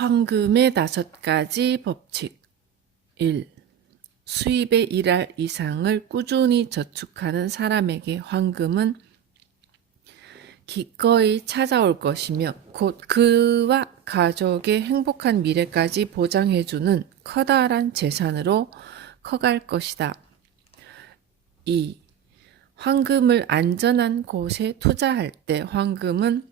황금의 5가지 법칙. 1. 수입의 1할 이상을 꾸준히 저축하는 사람에게 황금은 기꺼이 찾아올 것이며 곧 그와 가족의 행복한 미래까지 보장해주는 커다란 재산으로 커갈 것이다. 2. 황금을 안전한 곳에 투자할 때 황금은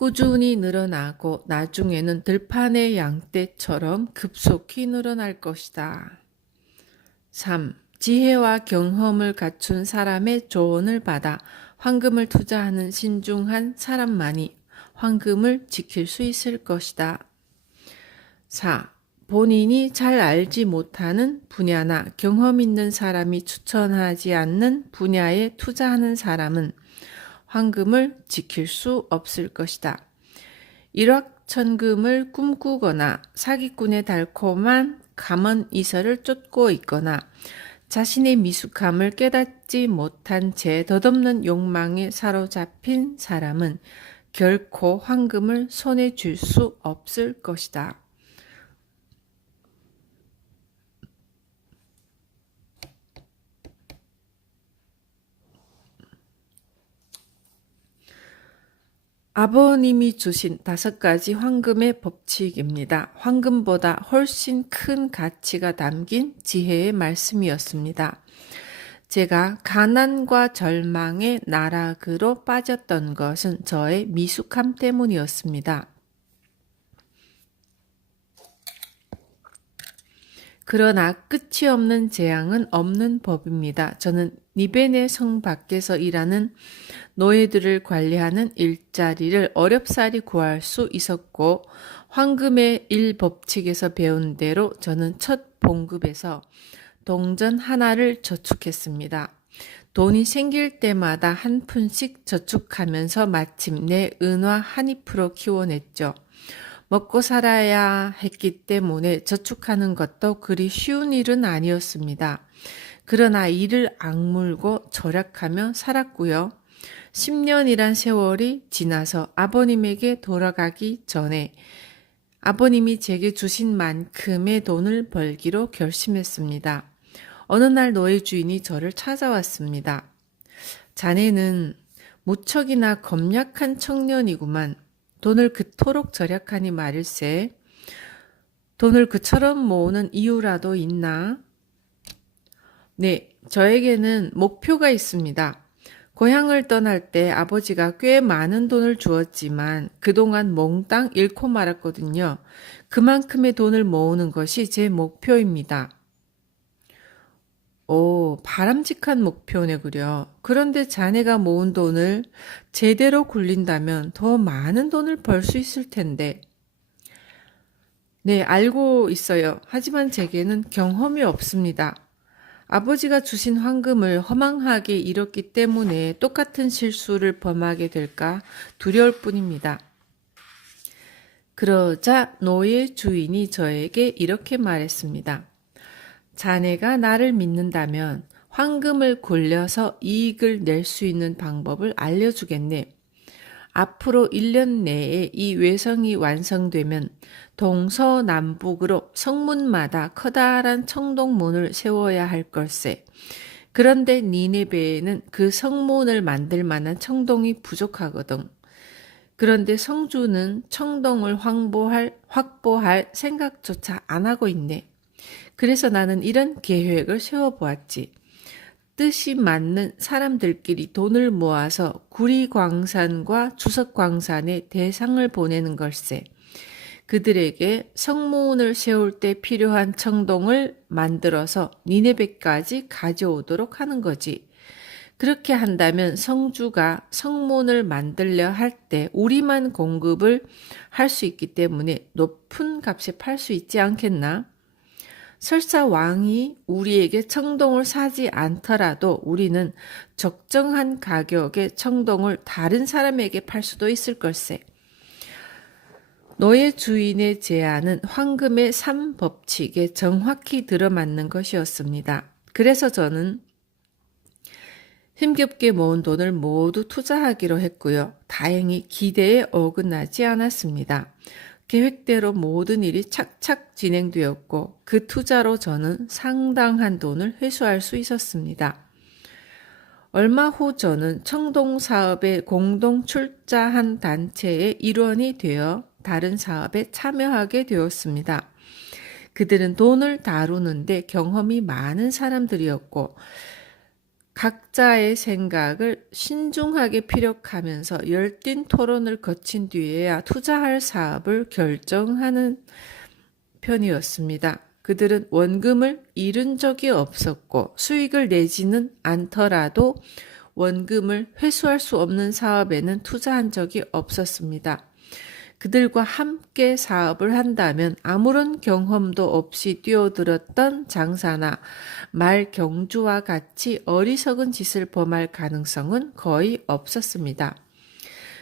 꾸준히 늘어나고 나중에는 들판의 양떼처럼 급속히 늘어날 것이다. 3. 지혜와 경험을 갖춘 사람의 조언을 받아 황금을 투자하는 신중한 사람만이 황금을 지킬 수 있을 것이다. 4. 본인이 잘 알지 못하는 분야나 경험 있는 사람이 추천하지 않는 분야에 투자하는 사람은 황금을 지킬 수 없을 것이다. 일확천금을 꿈꾸거나 사기꾼의 달콤한 감언 이설을 쫓고 있거나 자신의 미숙함을 깨닫지 못한 채 덧없는 욕망에 사로잡힌 사람은 결코 황금을 손에 쥘 수 없을 것이다. 아버님이 주신 5가지 황금의 법칙입니다. 황금보다 훨씬 큰 가치가 담긴 지혜의 말씀이었습니다. 제가 가난과 절망의 나락으로 빠졌던 것은 저의 미숙함 때문이었습니다. 그러나 끝이 없는 재앙은 없는 법입니다. 저는 니베네 성 밖에서 일하는 노예들을 관리하는 일자리를 어렵사리 구할 수 있었고 황금의 1법칙에서 배운 대로 저는 첫 봉급에서 동전 하나를 저축했습니다. 돈이 생길 때마다 한 푼씩 저축하면서 마침내 은화 한 잎으로 키워냈죠. 먹고 살아야 했기 때문에 저축하는 것도 그리 쉬운 일은 아니었습니다. 그러나 이를 악물고 절약하며 살았고요. 10년이란 세월이 지나서 아버님에게 돌아가기 전에 아버님이 제게 주신 만큼의 돈을 벌기로 결심했습니다. 어느 날 노예 주인이 저를 찾아왔습니다. 자네는 무척이나 검약한 청년이구만. 돈을 그토록 절약하니 말일세. 돈을 그처럼 모으는 이유라도 있나? 네, 저에게는 목표가 있습니다. 고향을 떠날 때 아버지가 꽤 많은 돈을 주었지만 그동안 몽땅 잃고 말았거든요. 그만큼의 돈을 모으는 것이 제 목표입니다. 오, 바람직한 목표네 그려. 그런데 자네가 모은 돈을 제대로 굴린다면 더 많은 돈을 벌 수 있을 텐데. 네, 알고 있어요. 하지만 제게는 경험이 없습니다. 아버지가 주신 황금을 허망하게 잃었기 때문에 똑같은 실수를 범하게 될까 두려울 뿐입니다. 그러자 노예 주인이 저에게 이렇게 말했습니다. 자네가 나를 믿는다면 황금을 굴려서 이익을 낼 수 있는 방법을 알려주겠네. 앞으로 1년 내에 이 외성이 완성되면 동서남북으로 성문마다 커다란 청동문을 세워야 할 걸세. 그런데 니네베에는 그 성문을 만들 만한 청동이 부족하거든. 그런데 성주는 청동을 확보할 생각조차 안 하고 있네. 그래서 나는 이런 계획을 세워보았지. 뜻이 맞는 사람들끼리 돈을 모아서 구리광산과 주석광산에 대상을 보내는 걸세. 그들에게 성문을 세울 때 필요한 청동을 만들어서 니네베까지 가져오도록 하는 거지. 그렇게 한다면 성주가 성문을 만들려 할 때 우리만 공급을 할 수 있기 때문에 높은 값에 팔 수 있지 않겠나? 설사 왕이 우리에게 청동을 사지 않더라도 우리는 적정한 가격에 청동을 다른 사람에게 팔 수도 있을 걸세. 노예 주인의 제안은 황금의 3법칙에 정확히 들어맞는 것이었습니다. 그래서 저는 힘겹게 모은 돈을 모두 투자하기로 했고요. 다행히 기대에 어긋나지 않았습니다. 계획대로 모든 일이 착착 진행되었고 그 투자로 저는 상당한 돈을 회수할 수 있었습니다. 얼마 후 저는 청동사업에 공동 출자한 단체의 일원이 되어 다른 사업에 참여하게 되었습니다. 그들은 돈을 다루는데 경험이 많은 사람들이었고 각자의 생각을 신중하게 피력하면서 열띤 토론을 거친 뒤에야 투자할 사업을 결정하는 편이었습니다. 그들은 원금을 잃은 적이 없었고 수익을 내지는 않더라도 원금을 회수할 수 없는 사업에는 투자한 적이 없었습니다. 그들과 함께 사업을 한다면 아무런 경험도 없이 뛰어들었던 장사나 말 경주와 같이 어리석은 짓을 범할 가능성은 거의 없었습니다.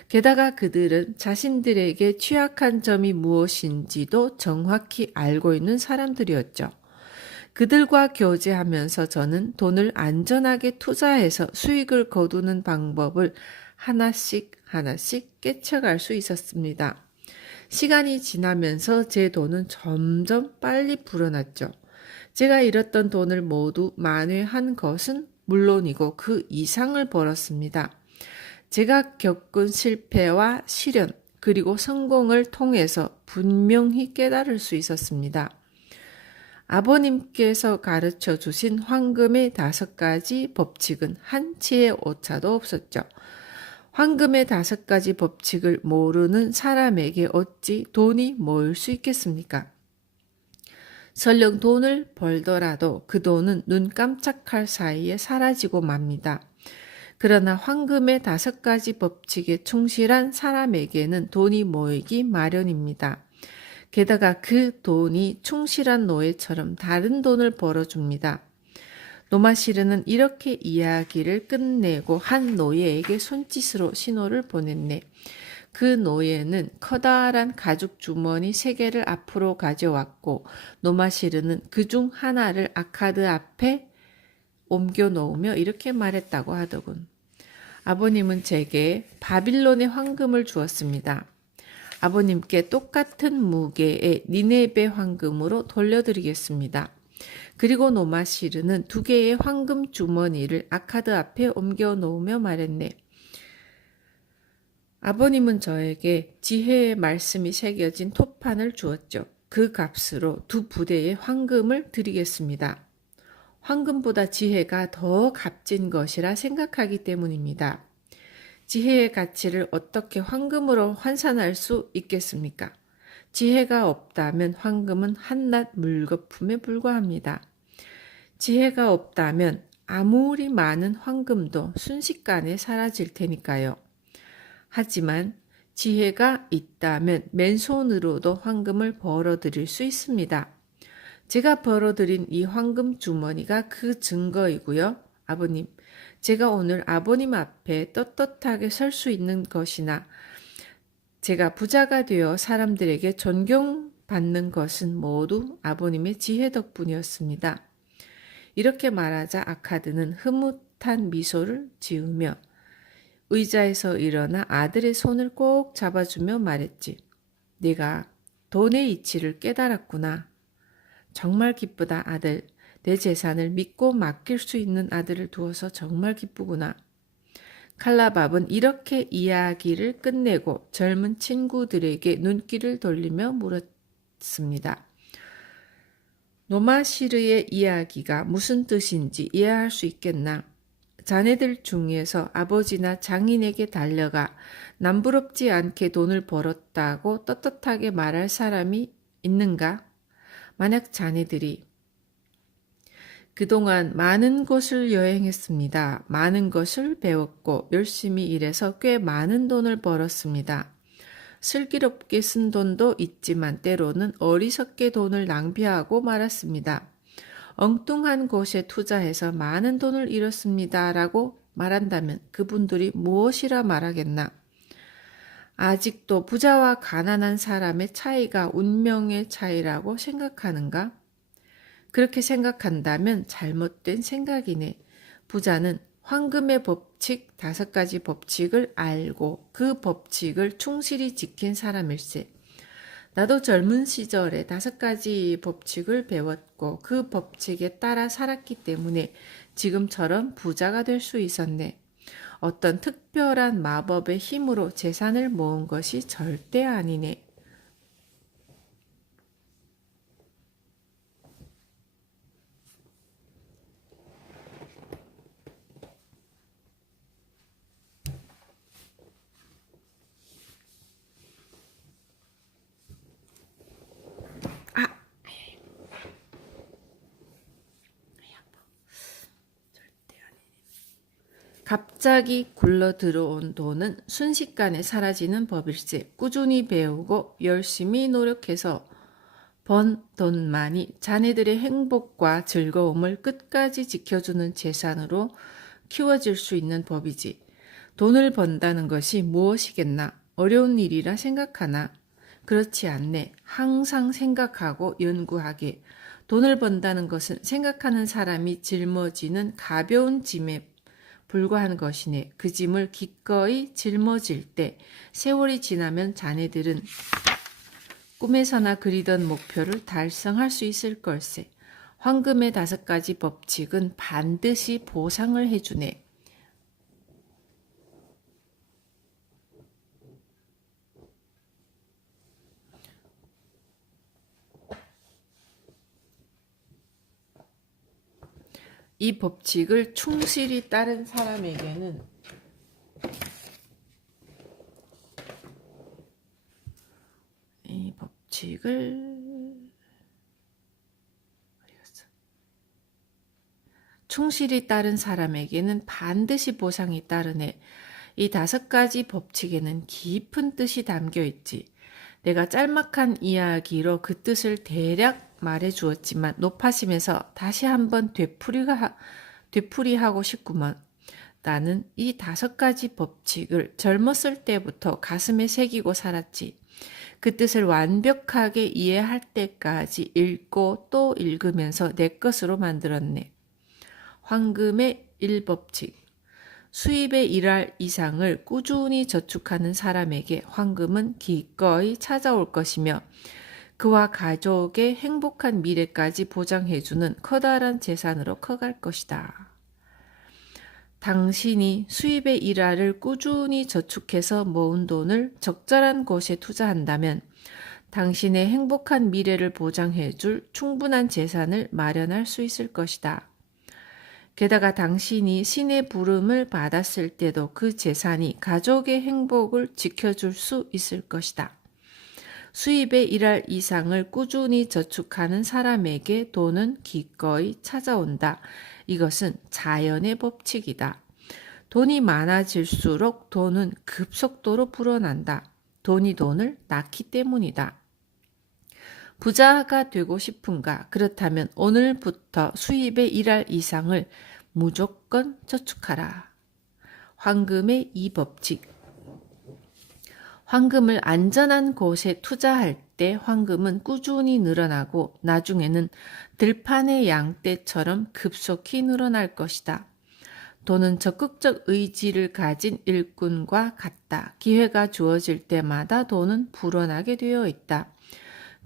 게다가 그들은 자신들에게 취약한 점이 무엇인지도 정확히 알고 있는 사람들이었죠. 그들과 교제하면서 저는 돈을 안전하게 투자해서 수익을 거두는 방법을 하나씩 깨쳐갈 수 있었습니다. 시간이 지나면서 제 돈은 점점 빨리 불어났죠. 제가 잃었던 돈을 모두 만회한 것은 물론이고 그 이상을 벌었습니다. 제가 겪은 실패와 시련 그리고 성공을 통해서 분명히 깨달을 수 있었습니다. 아버님께서 가르쳐 주신 황금의 5가지 법칙은 한치의 오차도 없었죠. 황금의 5가지 법칙을 모르는 사람에게 어찌 돈이 모일 수 있겠습니까? 설령 돈을 벌더라도 그 돈은 눈 깜짝할 사이에 사라지고 맙니다. 그러나 황금의 5가지 법칙에 충실한 사람에게는 돈이 모이기 마련입니다. 게다가 그 돈이 충실한 노예처럼 다른 돈을 벌어줍니다. 노마시르는 이렇게 이야기를 끝내고 한 노예에게 손짓으로 신호를 보냈네. 그 노예는 커다란 가죽 주머니 3개를 앞으로 가져왔고 노마시르는 그중 하나를 아카드 앞에 옮겨 놓으며 이렇게 말했다고 하더군. 아버님은 제게 바빌론의 황금을 주었습니다. 아버님께 똑같은 무게의 니네베 황금으로 돌려드리겠습니다. 그리고 노마시르는 2개의 황금 주머니를 아카드 앞에 옮겨 놓으며 말했네. 아버님은 저에게 지혜의 말씀이 새겨진 토판을 주었죠. 그 값으로 2부대의 황금을 드리겠습니다. 황금보다 지혜가 더 값진 것이라 생각하기 때문입니다. 지혜의 가치를 어떻게 황금으로 환산할 수 있겠습니까? 지혜가 없다면 황금은 한낱 물거품에 불과합니다. 지혜가 없다면 아무리 많은 황금도 순식간에 사라질 테니까요. 하지만 지혜가 있다면 맨손으로도 황금을 벌어들일 수 있습니다. 제가 벌어들인 이 황금 주머니가 그 증거이고요. 아버님, 제가 오늘 아버님 앞에 떳떳하게 설 수 있는 것이나 제가 부자가 되어 사람들에게 존경받는 것은 모두 아버님의 지혜 덕분이었습니다. 이렇게 말하자 아카드는 흐뭇한 미소를 지으며 의자에서 일어나 아들의 손을 꼭 잡아주며 말했지. 네가 돈의 이치를 깨달았구나. 정말 기쁘다 아들. 내 재산을 믿고 맡길 수 있는 아들을 두어서 정말 기쁘구나. 칼라밥은 이렇게 이야기를 끝내고 젊은 친구들에게 눈길을 돌리며 물었습니다. 노마시르의 이야기가 무슨 뜻인지 이해할 수 있겠나? 자네들 중에서 아버지나 장인에게 달려가 남부럽지 않게 돈을 벌었다고 떳떳하게 말할 사람이 있는가? 만약 자네들이 그동안 많은 곳을 여행했습니다. 많은 것을 배웠고 열심히 일해서 꽤 많은 돈을 벌었습니다. 슬기롭게 쓴 돈도 있지만 때로는 어리석게 돈을 낭비하고 말았습니다. 엉뚱한 곳에 투자해서 많은 돈을 잃었습니다. 라고 말한다면 그분들이 무엇이라 말하겠나? 아직도 부자와 가난한 사람의 차이가 운명의 차이라고 생각하는가? 그렇게 생각한다면 잘못된 생각이네. 부자는 황금의 법칙 5가지 법칙을 알고 그 법칙을 충실히 지킨 사람일세. 나도 젊은 시절에 5가지 법칙을 배웠고 그 법칙에 따라 살았기 때문에 지금처럼 부자가 될 수 있었네. 어떤 특별한 마법의 힘으로 재산을 모은 것이 절대 아니네. 아, 갑자기 굴러 들어온 돈은 순식간에 사라지는 법일세. 꾸준히 배우고 열심히 노력해서 번 돈만이 자네들의 행복과 즐거움을 끝까지 지켜주는 재산으로 키워질 수 있는 법이지. 돈을 번다는 것이 무엇이겠나? 어려운 일이라 생각하나? 그렇지 않네. 항상 생각하고 연구하게. 돈을 번다는 것은 생각하는 사람이 짊어지는 가벼운 짐에 불과한 것이네. 그 짐을 기꺼이 짊어질 때 세월이 지나면 자네들은 꿈에서나 그리던 목표를 달성할 수 있을 걸세. 황금의 5가지 법칙은 반드시 보상을 해주네. 이 법칙을 충실히 따른 사람에게는 이 법칙을 충실히 따른 사람에게는 반드시 보상이 따르네. 이 5가지 법칙에는 깊은 뜻이 담겨 있지. 내가 짤막한 이야기로 그 뜻을 대략 말해 주었지만 높아심에서 다시 한번 되풀이하고 싶구먼. 나는 이 5가지 법칙을 젊었을 때부터 가슴에 새기고 살았지. 그 뜻을 완벽하게 이해할 때까지 읽고 또 읽으면서 내 것으로 만들었네. 황금의 1법칙. 수입에 일할 이상을 꾸준히 저축하는 사람에게 황금은 기꺼이 찾아올 것이며 그와 가족의 행복한 미래까지 보장해주는 커다란 재산으로 커갈 것이다. 당신이 수입에 일할을 꾸준히 저축해서 모은 돈을 적절한 곳에 투자한다면 당신의 행복한 미래를 보장해줄 충분한 재산을 마련할 수 있을 것이다. 게다가 당신이 신의 부름을 받았을 때도 그 재산이 가족의 행복을 지켜줄 수 있을 것이다. 수입에 일할 이상을 꾸준히 저축하는 사람에게 돈은 기꺼이 찾아온다. 이것은 자연의 법칙이다. 돈이 많아질수록 돈은 급속도로 불어난다. 돈이 돈을 낳기 때문이다. 부자가 되고 싶은가? 그렇다면 오늘부터 수입에 일할 이상을 무조건 저축하라. 황금의 2법칙. 황금을 안전한 곳에 투자할 때 황금은 꾸준히 늘어나고 나중에는 들판의 양떼처럼 급속히 늘어날 것이다. 돈은 적극적 의지를 가진 일꾼과 같다. 기회가 주어질 때마다 돈은 불어나게 되어 있다.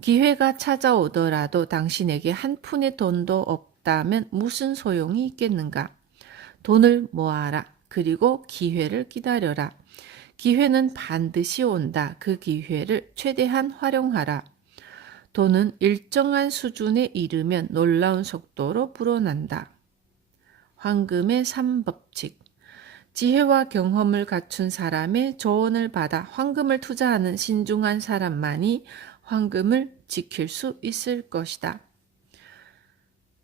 기회가 찾아오더라도 당신에게 한 푼의 돈도 없다면 무슨 소용이 있겠는가? 돈을 모아라. 그리고 기회를 기다려라. 기회는 반드시 온다. 그 기회를 최대한 활용하라. 돈은 일정한 수준에 이르면 놀라운 속도로 불어난다. 황금의 3법칙. 지혜와 경험을 갖춘 사람의 조언을 받아 황금을 투자하는 신중한 사람만이 황금을 지킬 수 있을 것이다.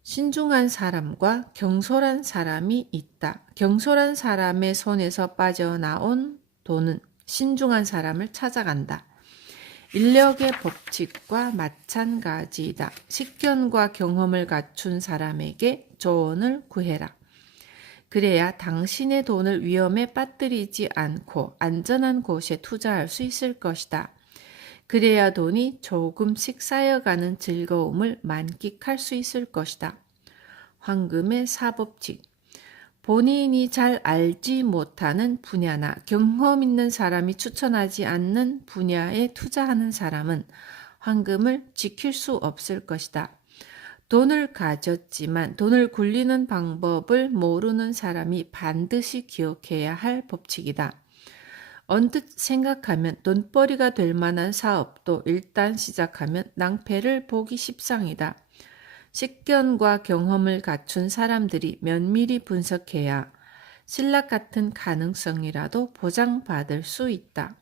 신중한 사람과 경솔한 사람이 있다. 경솔한 사람의 손에서 빠져나온 돈은 신중한 사람을 찾아간다. 인력의 법칙과 마찬가지이다. 식견과 경험을 갖춘 사람에게 조언을 구해라. 그래야 당신의 돈을 위험에 빠뜨리지 않고 안전한 곳에 투자할 수 있을 것이다. 그래야 돈이 조금씩 쌓여가는 즐거움을 만끽할 수 있을 것이다. 황금의 4법칙. 본인이 잘 알지 못하는 분야나 경험 있는 사람이 추천하지 않는 분야에 투자하는 사람은 황금을 지킬 수 없을 것이다. 돈을 가졌지만 돈을 굴리는 방법을 모르는 사람이 반드시 기억해야 할 법칙이다. 언뜻 생각하면 돈벌이가 될 만한 사업도 일단 시작하면 낭패를 보기 십상이다. 식견과 경험을 갖춘 사람들이 면밀히 분석해야 신락 같은 가능성이라도 보장받을 수 있다.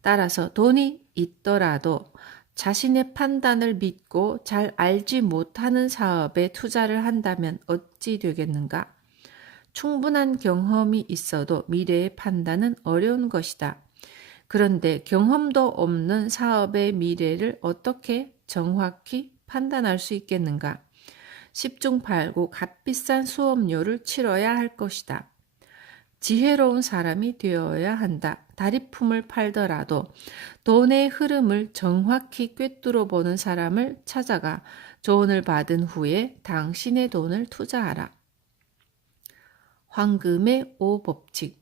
따라서 돈이 있더라도 자신의 판단을 믿고 잘 알지 못하는 사업에 투자를 한다면 어찌 되겠는가? 충분한 경험이 있어도 미래의 판단은 어려운 것이다. 그런데 경험도 없는 사업의 미래를 어떻게 정확히 판단할 수 있겠는가? 10중 8구 값비싼 수업료를 치러야 할 것이다. 지혜로운 사람이 되어야 한다. 다리품을 팔더라도 돈의 흐름을 정확히 꿰뚫어 보는 사람을 찾아가 조언을 받은 후에 당신의 돈을 투자하라. 황금의 5법칙.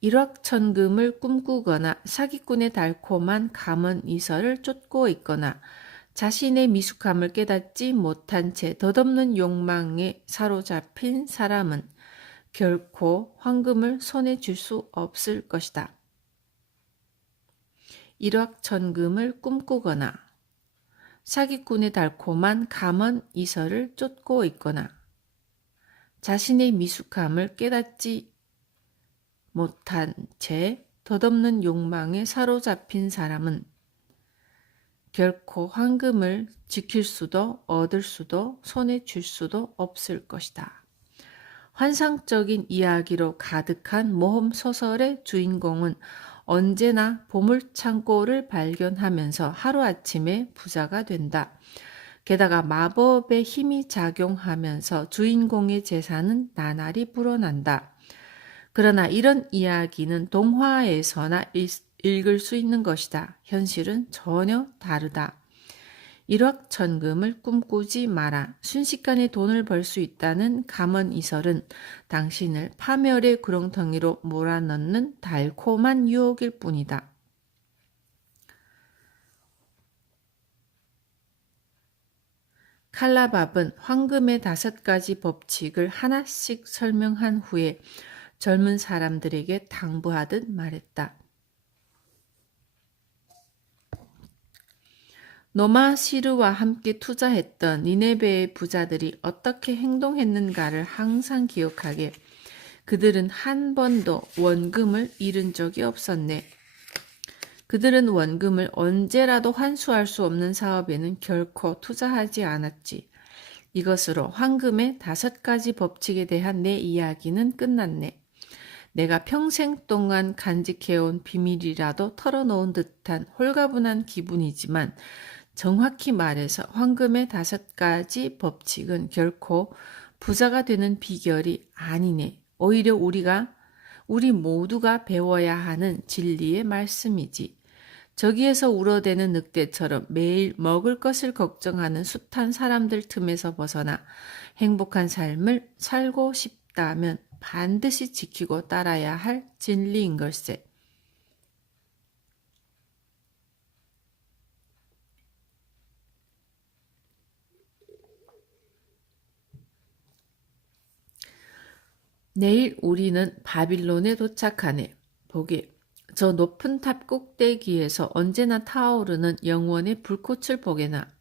일확천금을 꿈꾸거나 사기꾼의 달콤한 감언이설을 쫓고 있거나 자신의 미숙함을 깨닫지 못한 채 덧없는 욕망에 사로잡힌 사람은 결코 황금을 손에 쥘 수 없을 것이다. 일확천금을 꿈꾸거나 사기꾼의 달콤한 감언이설을 쫓고 있거나 자신의 미숙함을 깨닫지 못한 채 덧없는 욕망에 사로잡힌 사람은 결코 황금을 지킬 수도 얻을 수도 손에 쥘 수도 없을 것이다. 환상적인 이야기로 가득한 모험 소설의 주인공은 언제나 보물창고를 발견하면서 하루아침에 부자가 된다. 게다가 마법의 힘이 작용하면서 주인공의 재산은 나날이 불어난다. 그러나 이런 이야기는 동화에서나 읽을 수 있는 것이다. 현실은 전혀 다르다. 일확천금을 꿈꾸지 마라. 순식간에 돈을 벌 수 있다는 감언이설은 당신을 파멸의 구렁텅이로 몰아넣는 달콤한 유혹일 뿐이다. 칼라밥은 황금의 5가지 법칙을 하나씩 설명한 후에 젊은 사람들에게 당부하듯 말했다. 노마시르와 함께 투자했던 니네베의 부자들이 어떻게 행동했는가를 항상 기억하게. 그들은 한 번도 원금을 잃은 적이 없었네. 그들은 원금을 언제라도 환수할 수 없는 사업에는 결코 투자하지 않았지. 이것으로 황금의 5가지 법칙에 대한 내 이야기는 끝났네. 내가 평생 동안 간직해온 비밀이라도 털어놓은 듯한 홀가분한 기분이지만 정확히 말해서 황금의 5가지 법칙은 결코 부자가 되는 비결이 아니네. 오히려 우리 모두가 배워야 하는 진리의 말씀이지. 저기에서 울어대는 늑대처럼 매일 먹을 것을 걱정하는 숱한 사람들 틈에서 벗어나 행복한 삶을 살고 싶다면 반드시 지키고 따라야 할 진리인 걸세. 내일 우리는 바빌론에 도착하네. 보게. 저 높은 탑 꼭대기에서 언제나 타오르는 영원의 불꽃을 보게나.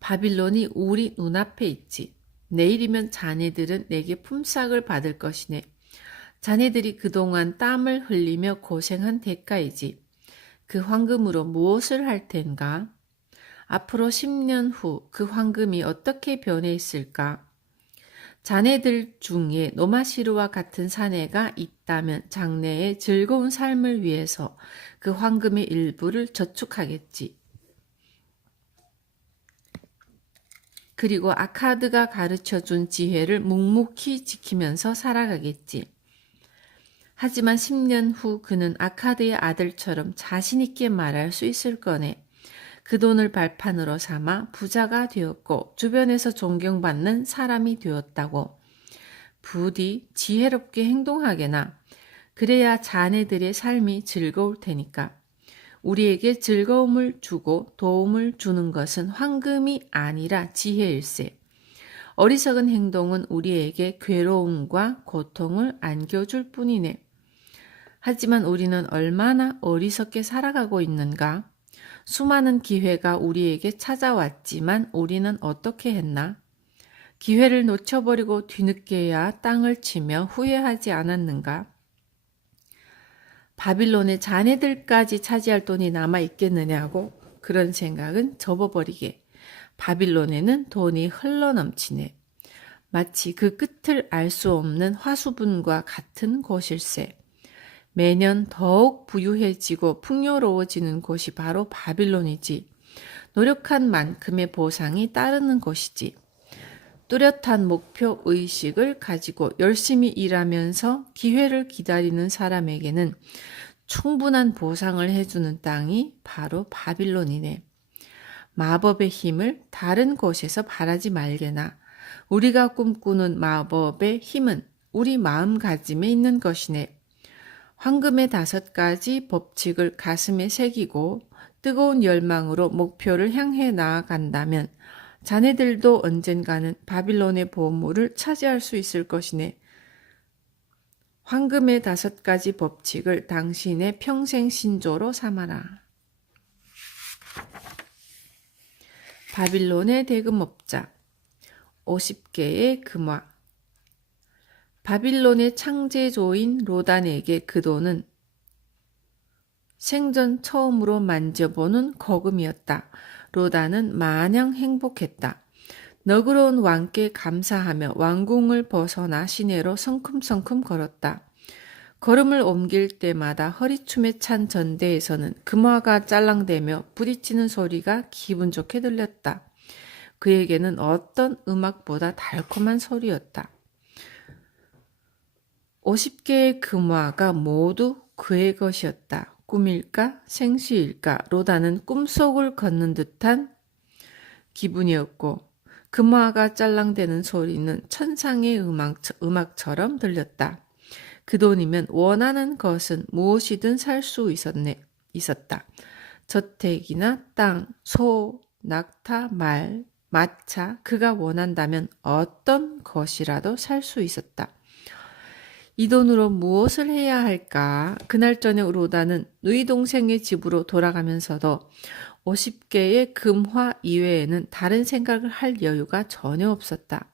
바빌론이 우리 눈앞에 있지. 내일이면 자네들은 내게 품삯을 받을 것이네. 자네들이 그동안 땀을 흘리며 고생한 대가이지. 그 황금으로 무엇을 할 텐가? 앞으로 10년 후 그 황금이 어떻게 변해 있을까? 자네들 중에 노마시르와 같은 사내가 있다면 장래의 즐거운 삶을 위해서 그 황금의 일부를 저축하겠지. 그리고 아카드가 가르쳐준 지혜를 묵묵히 지키면서 살아가겠지. 하지만 10년 후 그는 아카드의 아들처럼 자신있게 말할 수 있을 거네. 그 돈을 발판으로 삼아 부자가 되었고 주변에서 존경받는 사람이 되었다고. 부디 지혜롭게 행동하게나. 그래야 자네들의 삶이 즐거울 테니까. 우리에게 즐거움을 주고 도움을 주는 것은 황금이 아니라 지혜일세. 어리석은 행동은 우리에게 괴로움과 고통을 안겨줄 뿐이네. 하지만 우리는 얼마나 어리석게 살아가고 있는가? 수많은 기회가 우리에게 찾아왔지만 우리는 어떻게 했나? 기회를 놓쳐버리고 뒤늦게야 땅을 치며 후회하지 않았는가? 바빌론의 자네들까지 차지할 돈이 남아 있겠느냐고 그런 생각은 접어버리게. 바빌론에는 돈이 흘러넘치네. 마치 그 끝을 알 수 없는 화수분과 같은 곳일세. 매년 더욱 부유해지고 풍요로워지는 곳이 바로 바빌론이지. 노력한 만큼의 보상이 따르는 곳이지. 뚜렷한 목표 의식을 가지고 열심히 일하면서 기회를 기다리는 사람에게는 충분한 보상을 해주는 땅이 바로 바빌론이네. 마법의 힘을 다른 곳에서 바라지 말게나. 우리가 꿈꾸는 마법의 힘은 우리 마음가짐에 있는 것이네. 황금의 5가지 법칙을 가슴에 새기고 뜨거운 열망으로 목표를 향해 나아간다면 자네들도 언젠가는 바빌론의 보물을 차지할 수 있을 것이네. 황금의 5가지 법칙을 당신의 평생 신조로 삼아라. 바빌론의 대금업자 50개의 금화. 바빌론의 창제조인 로단에게 그 돈은 생전 처음으로 만져보는 거금이었다. 로단은 마냥 행복했다. 너그러운 왕께 감사하며 왕궁을 벗어나 시내로 성큼성큼 걸었다. 걸음을 옮길 때마다 허리춤에 찬 전대에서는 금화가 짤랑대며 부딪히는 소리가 기분 좋게 들렸다. 그에게는 어떤 음악보다 달콤한 소리였다. 50개의 금화가 모두 그의 것이었다. 꿈일까? 생시일까? 로다는 꿈속을 걷는 듯한 기분이었고 금화가 짤랑대는 소리는 천상의 음악처럼 들렸다. 그 돈이면 원하는 것은 무엇이든 살 수 있었다. 저택이나 땅, 소, 낙타, 말, 마차, 그가 원한다면 어떤 것이라도 살 수 있었다. 이 돈으로 무엇을 해야 할까? 그날 저녁 로다는 누이 동생의 집으로 돌아가면서도 50개의 금화 이외에는 다른 생각을 할 여유가 전혀 없었다.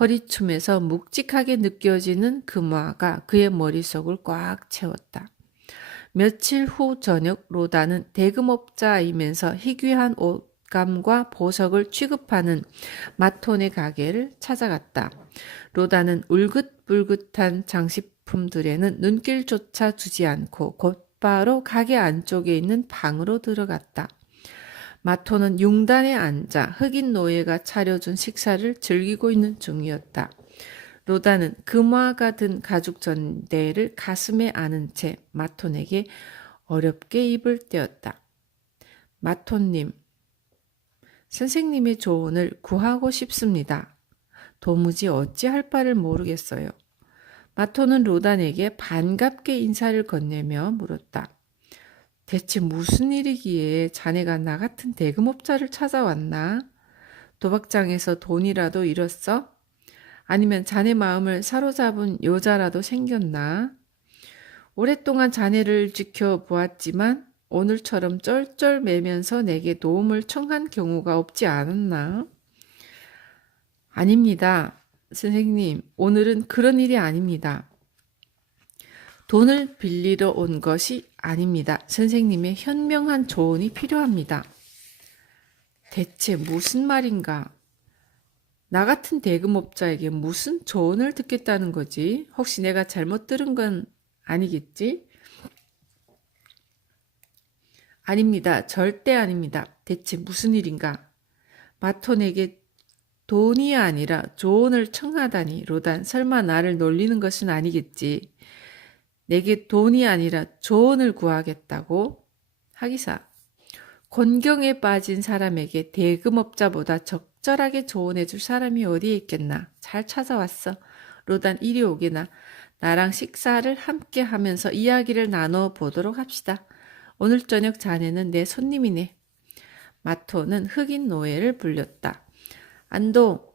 허리춤에서 묵직하게 느껴지는 금화가 그의 머릿속을 꽉 채웠다. 며칠 후 저녁 로다는 대금업자이면서 희귀한 옷감과 보석을 취급하는 마톤의 가게를 찾아갔다. 로다는 울긋불긋한 장식품들에는 눈길조차 주지 않고 곧바로 가게 안쪽에 있는 방으로 들어갔다. 마토는 융단에 앉아 흑인 노예가 차려준 식사를 즐기고 있는 중이었다. 로다는 금화가 든 가죽 전대를 가슴에 안은 채 마톤에게 어렵게 입을 떼었다. 마톤님, 선생님의 조언을 구하고 싶습니다. 도무지 어찌할 바를 모르겠어요. 마토는 로단에게 반갑게 인사를 건네며 물었다. 대체 무슨 일이기에 자네가 나 같은 대금업자를 찾아왔나? 도박장에서 돈이라도 잃었어? 아니면 자네 마음을 사로잡은 여자라도 생겼나? 오랫동안 자네를 지켜보았지만 오늘처럼 쩔쩔매면서 내게 도움을 청한 경우가 없지 않았나? 아닙니다. 선생님, 오늘은 그런 일이 아닙니다. 돈을 빌리러 온 것이 아닙니다. 선생님의 현명한 조언이 필요합니다. 대체 무슨 말인가? 나 같은 대금업자에게 무슨 조언을 듣겠다는 거지? 혹시 내가 잘못 들은 건 아니겠지? 아닙니다. 절대 아닙니다. 대체 무슨 일인가? 마톤에게 돈이 아니라 조언을 청하다니. 로단, 설마 나를 놀리는 것은 아니겠지? 내게 돈이 아니라 조언을 구하겠다고? 하기사, 곤경에 빠진 사람에게 대금업자보다 적절하게 조언해 줄 사람이 어디에 있겠나? 잘 찾아왔어. 로단, 이리 오게나. 나랑 식사를 함께 하면서 이야기를 나눠 보도록 합시다. 오늘 저녁 자네는 내 손님이네. 마토는 흑인 노예를 불렸다. 안도,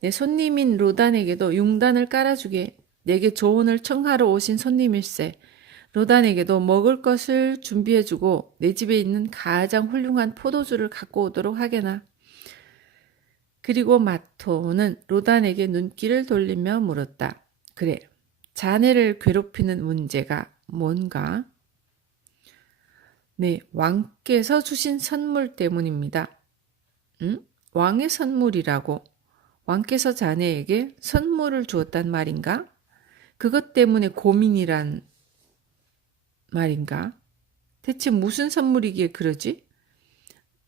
내 손님인 로단에게도 융단을 깔아주게. 내게 조언을 청하러 오신 손님일세. 로단에게도 먹을 것을 준비해주고 내 집에 있는 가장 훌륭한 포도주를 갖고 오도록 하게나. 그리고 마토는 로단에게 눈길을 돌리며 물었다. 그래, 자네를 괴롭히는 문제가 뭔가? 네, 왕께서 주신 선물 때문입니다. 응? 왕의 선물이라고? 왕께서 자네에게 선물을 주었단 말인가? 그것 때문에 고민이란 말인가? 대체 무슨 선물이기에 그러지?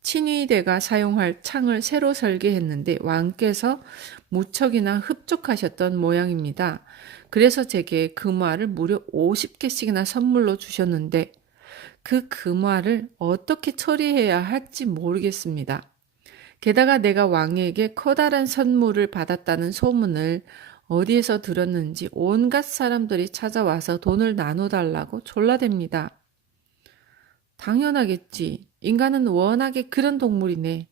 친위대가 사용할 창을 새로 설계했는데 왕께서 무척이나 흡족하셨던 모양입니다. 그래서 제게 금화를 무려 50개씩이나 선물로 주셨는데 그 금화를 어떻게 처리해야 할지 모르겠습니다. 게다가 내가 왕에게 커다란 선물을 받았다는 소문을 어디에서 들었는지 온갖 사람들이 찾아와서 돈을 나눠달라고 졸라댑니다. 당연하겠지. 인간은 워낙에 그런 동물이네.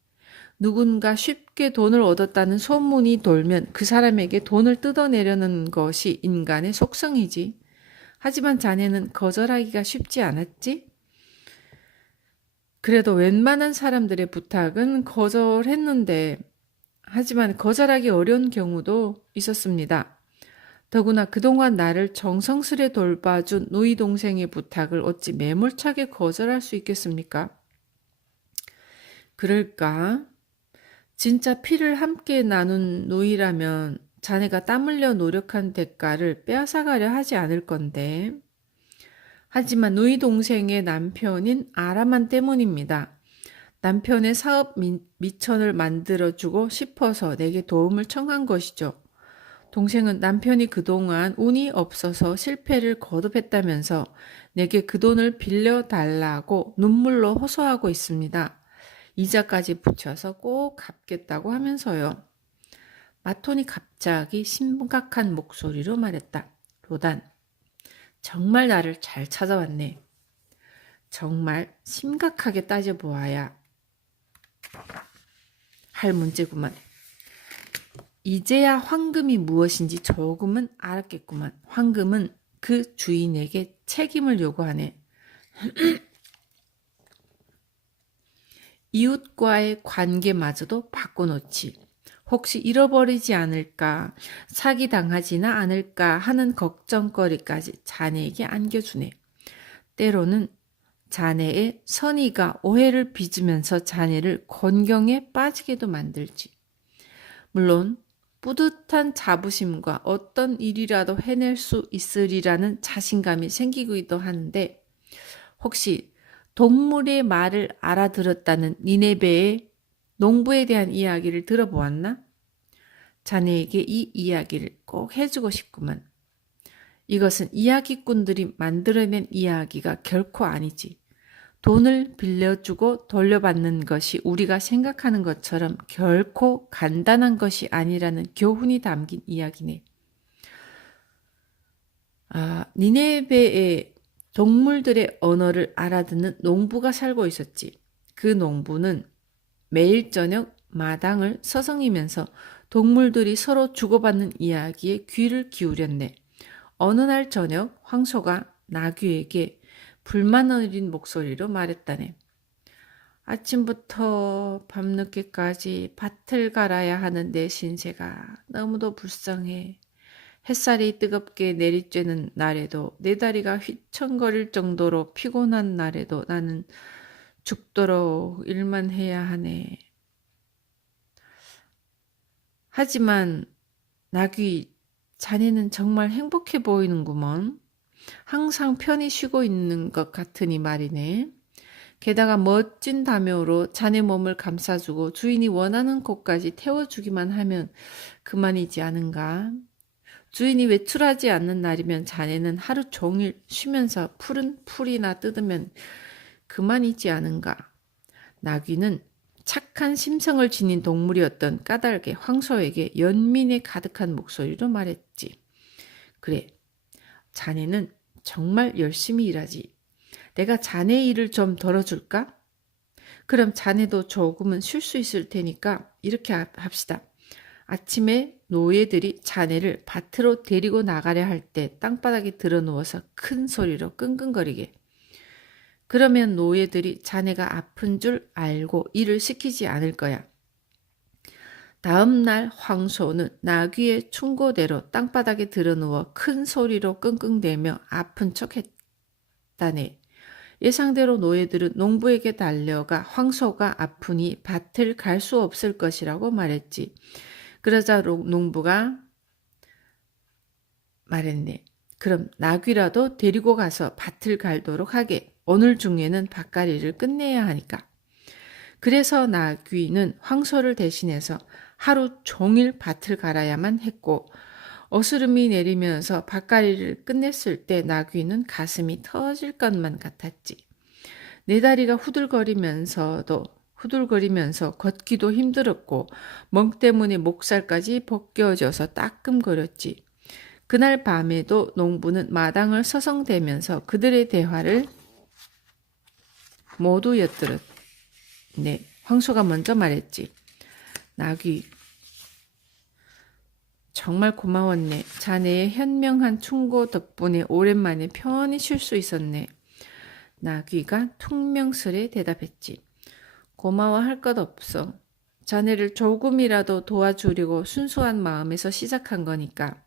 누군가 쉽게 돈을 얻었다는 소문이 돌면 그 사람에게 돈을 뜯어내려는 것이 인간의 속성이지. 하지만 자네는 거절하기가 쉽지 않았지? 그래도 웬만한 사람들의 부탁은 거절했는데, 하지만 거절하기 어려운 경우도 있었습니다. 더구나 그동안 나를 정성스레 돌봐준 누이 동생의 부탁을 어찌 매몰차게 거절할 수 있겠습니까? 그럴까? 진짜 피를 함께 나눈 누이라면 자네가 땀 흘려 노력한 대가를 빼앗아가려 하지 않을 건데. 하지만 누이 동생의 남편인 아라만 때문입니다. 남편의 사업 미천을 만들어주고 싶어서 내게 도움을 청한 것이죠. 동생은 남편이 그동안 운이 없어서 실패를 거듭했다면서 내게 그 돈을 빌려달라고 눈물로 호소하고 있습니다. 이자까지 붙여서 꼭 갚겠다고 하면서요. 마톤이 갑자기 심각한 목소리로 말했다. 로단, 정말 나를 잘 찾아왔네. 정말 심각하게 따져보아야 할 문제구만. 이제야 황금이 무엇인지 조금은 알았겠구만. 황금은 그 주인에게 책임을 요구하네. 이웃과의 관계마저도 바꿔놓지. 혹시 잃어버리지 않을까, 사기당하지나 않을까 하는 걱정거리까지 자네에게 안겨주네. 때로는 자네의 선의가 오해를 빚으면서 자네를 곤경에 빠지게도 만들지. 물론 뿌듯한 자부심과 어떤 일이라도 해낼 수 있으리라는 자신감이 생기기도 하는데 혹시 동물의 말을 알아들었다는 니네베의 농부에 대한 이야기를 들어보았나? 자네에게 이 이야기를 꼭 해주고 싶구만. 이것은 이야기꾼들이 만들어낸 이야기가 결코 아니지. 돈을 빌려주고 돌려받는 것이 우리가 생각하는 것처럼 결코 간단한 것이 아니라는 교훈이 담긴 이야기네. 니네베에 동물들의 언어를 알아듣는 농부가 살고 있었지. 그 농부는 매일 저녁 마당을 서성이면서 동물들이 서로 주고받는 이야기에 귀를 기울였네. 어느 날 저녁 황소가 나귀에게 불만 어린 목소리로 말했다네. 아침부터 밤늦게까지 밭을 갈아야 하는 내 신세가 너무도 불쌍해. 햇살이 뜨겁게 내리쬐는 날에도 내 다리가 휘청거릴 정도로 피곤한 날에도 나는 죽도록 일만 해야 하네. 하지만 나귀, 자네는 정말 행복해 보이는구먼. 항상 편히 쉬고 있는 것 같으니 말이네. 게다가 멋진 다묘로 자네 몸을 감싸주고 주인이 원하는 곳까지 태워주기만 하면 그만이지 않은가? 주인이 외출하지 않는 날이면 자네는 하루 종일 쉬면서 푸른 풀이나 뜯으면 그만이지 않은가? 나귀는 착한 심성을 지닌 동물이었던 까닭에 황소에게 연민에 가득한 목소리로 말했지. 그래, 자네는 정말 열심히 일하지. 내가 자네 일을 좀 덜어줄까? 그럼 자네도 조금은 쉴 수 있을 테니까 이렇게 합시다. 아침에 노예들이 자네를 밭으로 데리고 나가려 할 때 땅바닥에 드러누워서 큰 소리로 끙끙거리게. 그러면 노예들이 자네가 아픈 줄 알고 일을 시키지 않을 거야. 다음 날 황소는 나귀의 충고대로 땅바닥에 드러누워 큰 소리로 끙끙대며 아픈 척 했다네. 예상대로 노예들은 농부에게 달려가 황소가 아프니 밭을 갈 수 없을 것이라고 말했지. 그러자 농부가 말했네. 그럼 나귀라도 데리고 가서 밭을 갈도록 하게. 오늘 중에는 밭갈이를 끝내야 하니까. 그래서 나귀는 황소를 대신해서 하루 종일 밭을 갈아야만 했고, 어스름이 내리면서 밭갈이를 끝냈을 때 나귀는 가슴이 터질 것만 같았지. 네 다리가 후들거리면서 걷기도 힘들었고 멍 때문에 목살까지 벗겨져서 따끔거렸지. 그날 밤에도 농부는 마당을 서성대면서 그들의 대화를 모두 엿들었네. 황소가 먼저 말했지. 나귀, 정말 고마웠네. 자네의 현명한 충고 덕분에 오랜만에 편히 쉴 수 있었네. 나귀가 퉁명스레 대답했지. 고마워할 것 없어. 자네를 조금이라도 도와주려고 순수한 마음에서 시작한 거니까.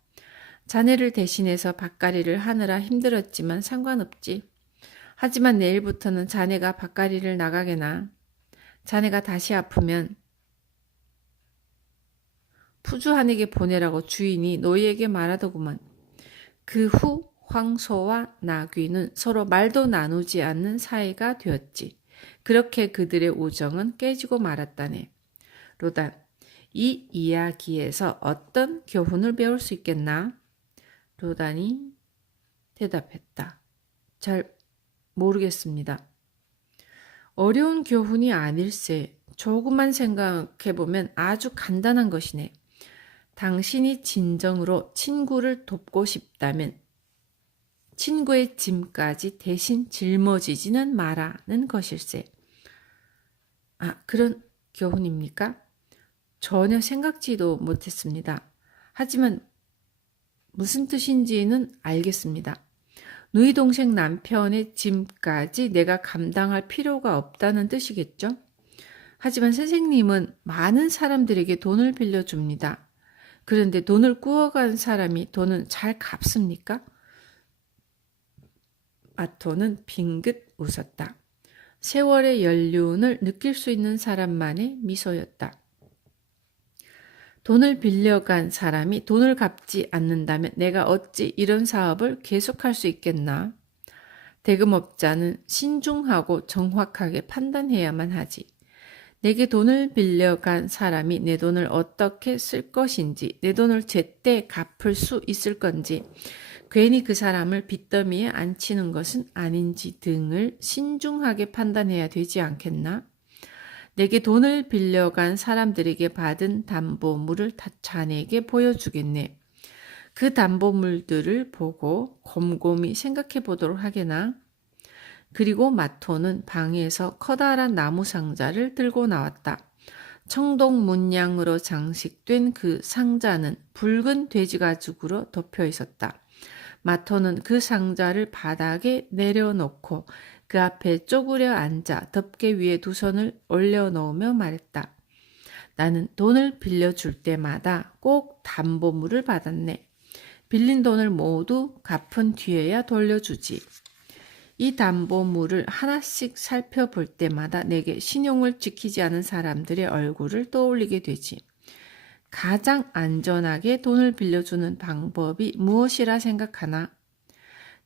자네를 대신해서 밭갈이를 하느라 힘들었지만 상관없지. 하지만 내일부터는 자네가 밭갈이를 나가게나. 자네가 다시 아프면 푸주한에게 보내라고 주인이 노예에게 말하더구먼. 그 후 황소와 나귀는 서로 말도 나누지 않는 사이가 되었지. 그렇게 그들의 우정은 깨지고 말았다네. 로단, 이 이야기에서 어떤 교훈을 배울 수 있겠나? 로단이 대답했다. 잘 모르겠습니다. 어려운 교훈이 아닐세. 조금만 생각해보면 아주 간단한 것이네. 당신이 진정으로 친구를 돕고 싶다면 친구의 짐까지 대신 짊어지지는 마라는 것일세. 아, 그런 교훈입니까? 전혀 생각지도 못했습니다. 하지만 무슨 뜻인지는 알겠습니다. 누이 동생 남편의 짐까지 내가 감당할 필요가 없다는 뜻이겠죠? 하지만 선생님은 많은 사람들에게 돈을 빌려줍니다. 그런데 돈을 꾸어간 사람이 돈은 잘 갚습니까? 마토는 빙긋 웃었다. 세월의 연륜을 느낄 수 있는 사람만의 미소였다. 돈을 빌려간 사람이 돈을 갚지 않는다면 내가 어찌 이런 사업을 계속할 수 있겠나? 대금업자는 신중하고 정확하게 판단해야만 하지. 내게 돈을 빌려간 사람이 내 돈을 어떻게 쓸 것인지, 내 돈을 제때 갚을 수 있을 건지, 괜히 그 사람을 빚더미에 앉히는 것은 아닌지 등을 신중하게 판단해야 되지 않겠나? 내게 돈을 빌려간 사람들에게 받은 담보물을 다 자네에게 보여주겠네. 그 담보물들을 보고 곰곰이 생각해 보도록 하게나. 그리고 마토는 방에서 커다란 나무 상자를 들고 나왔다. 청동 문양으로 장식된 그 상자는 붉은 돼지 가죽으로 덮여 있었다. 마토는 그 상자를 바닥에 내려놓고 그 앞에 쪼그려 앉아 덮개 위에 두 손을 올려놓으며 말했다. 나는 돈을 빌려줄 때마다 꼭 담보물을 받았네. 빌린 돈을 모두 갚은 뒤에야 돌려주지. 이 담보물을 하나씩 살펴볼 때마다 내게 신용을 지키지 않은 사람들의 얼굴을 떠올리게 되지. 가장 안전하게 돈을 빌려주는 방법이 무엇이라 생각하나?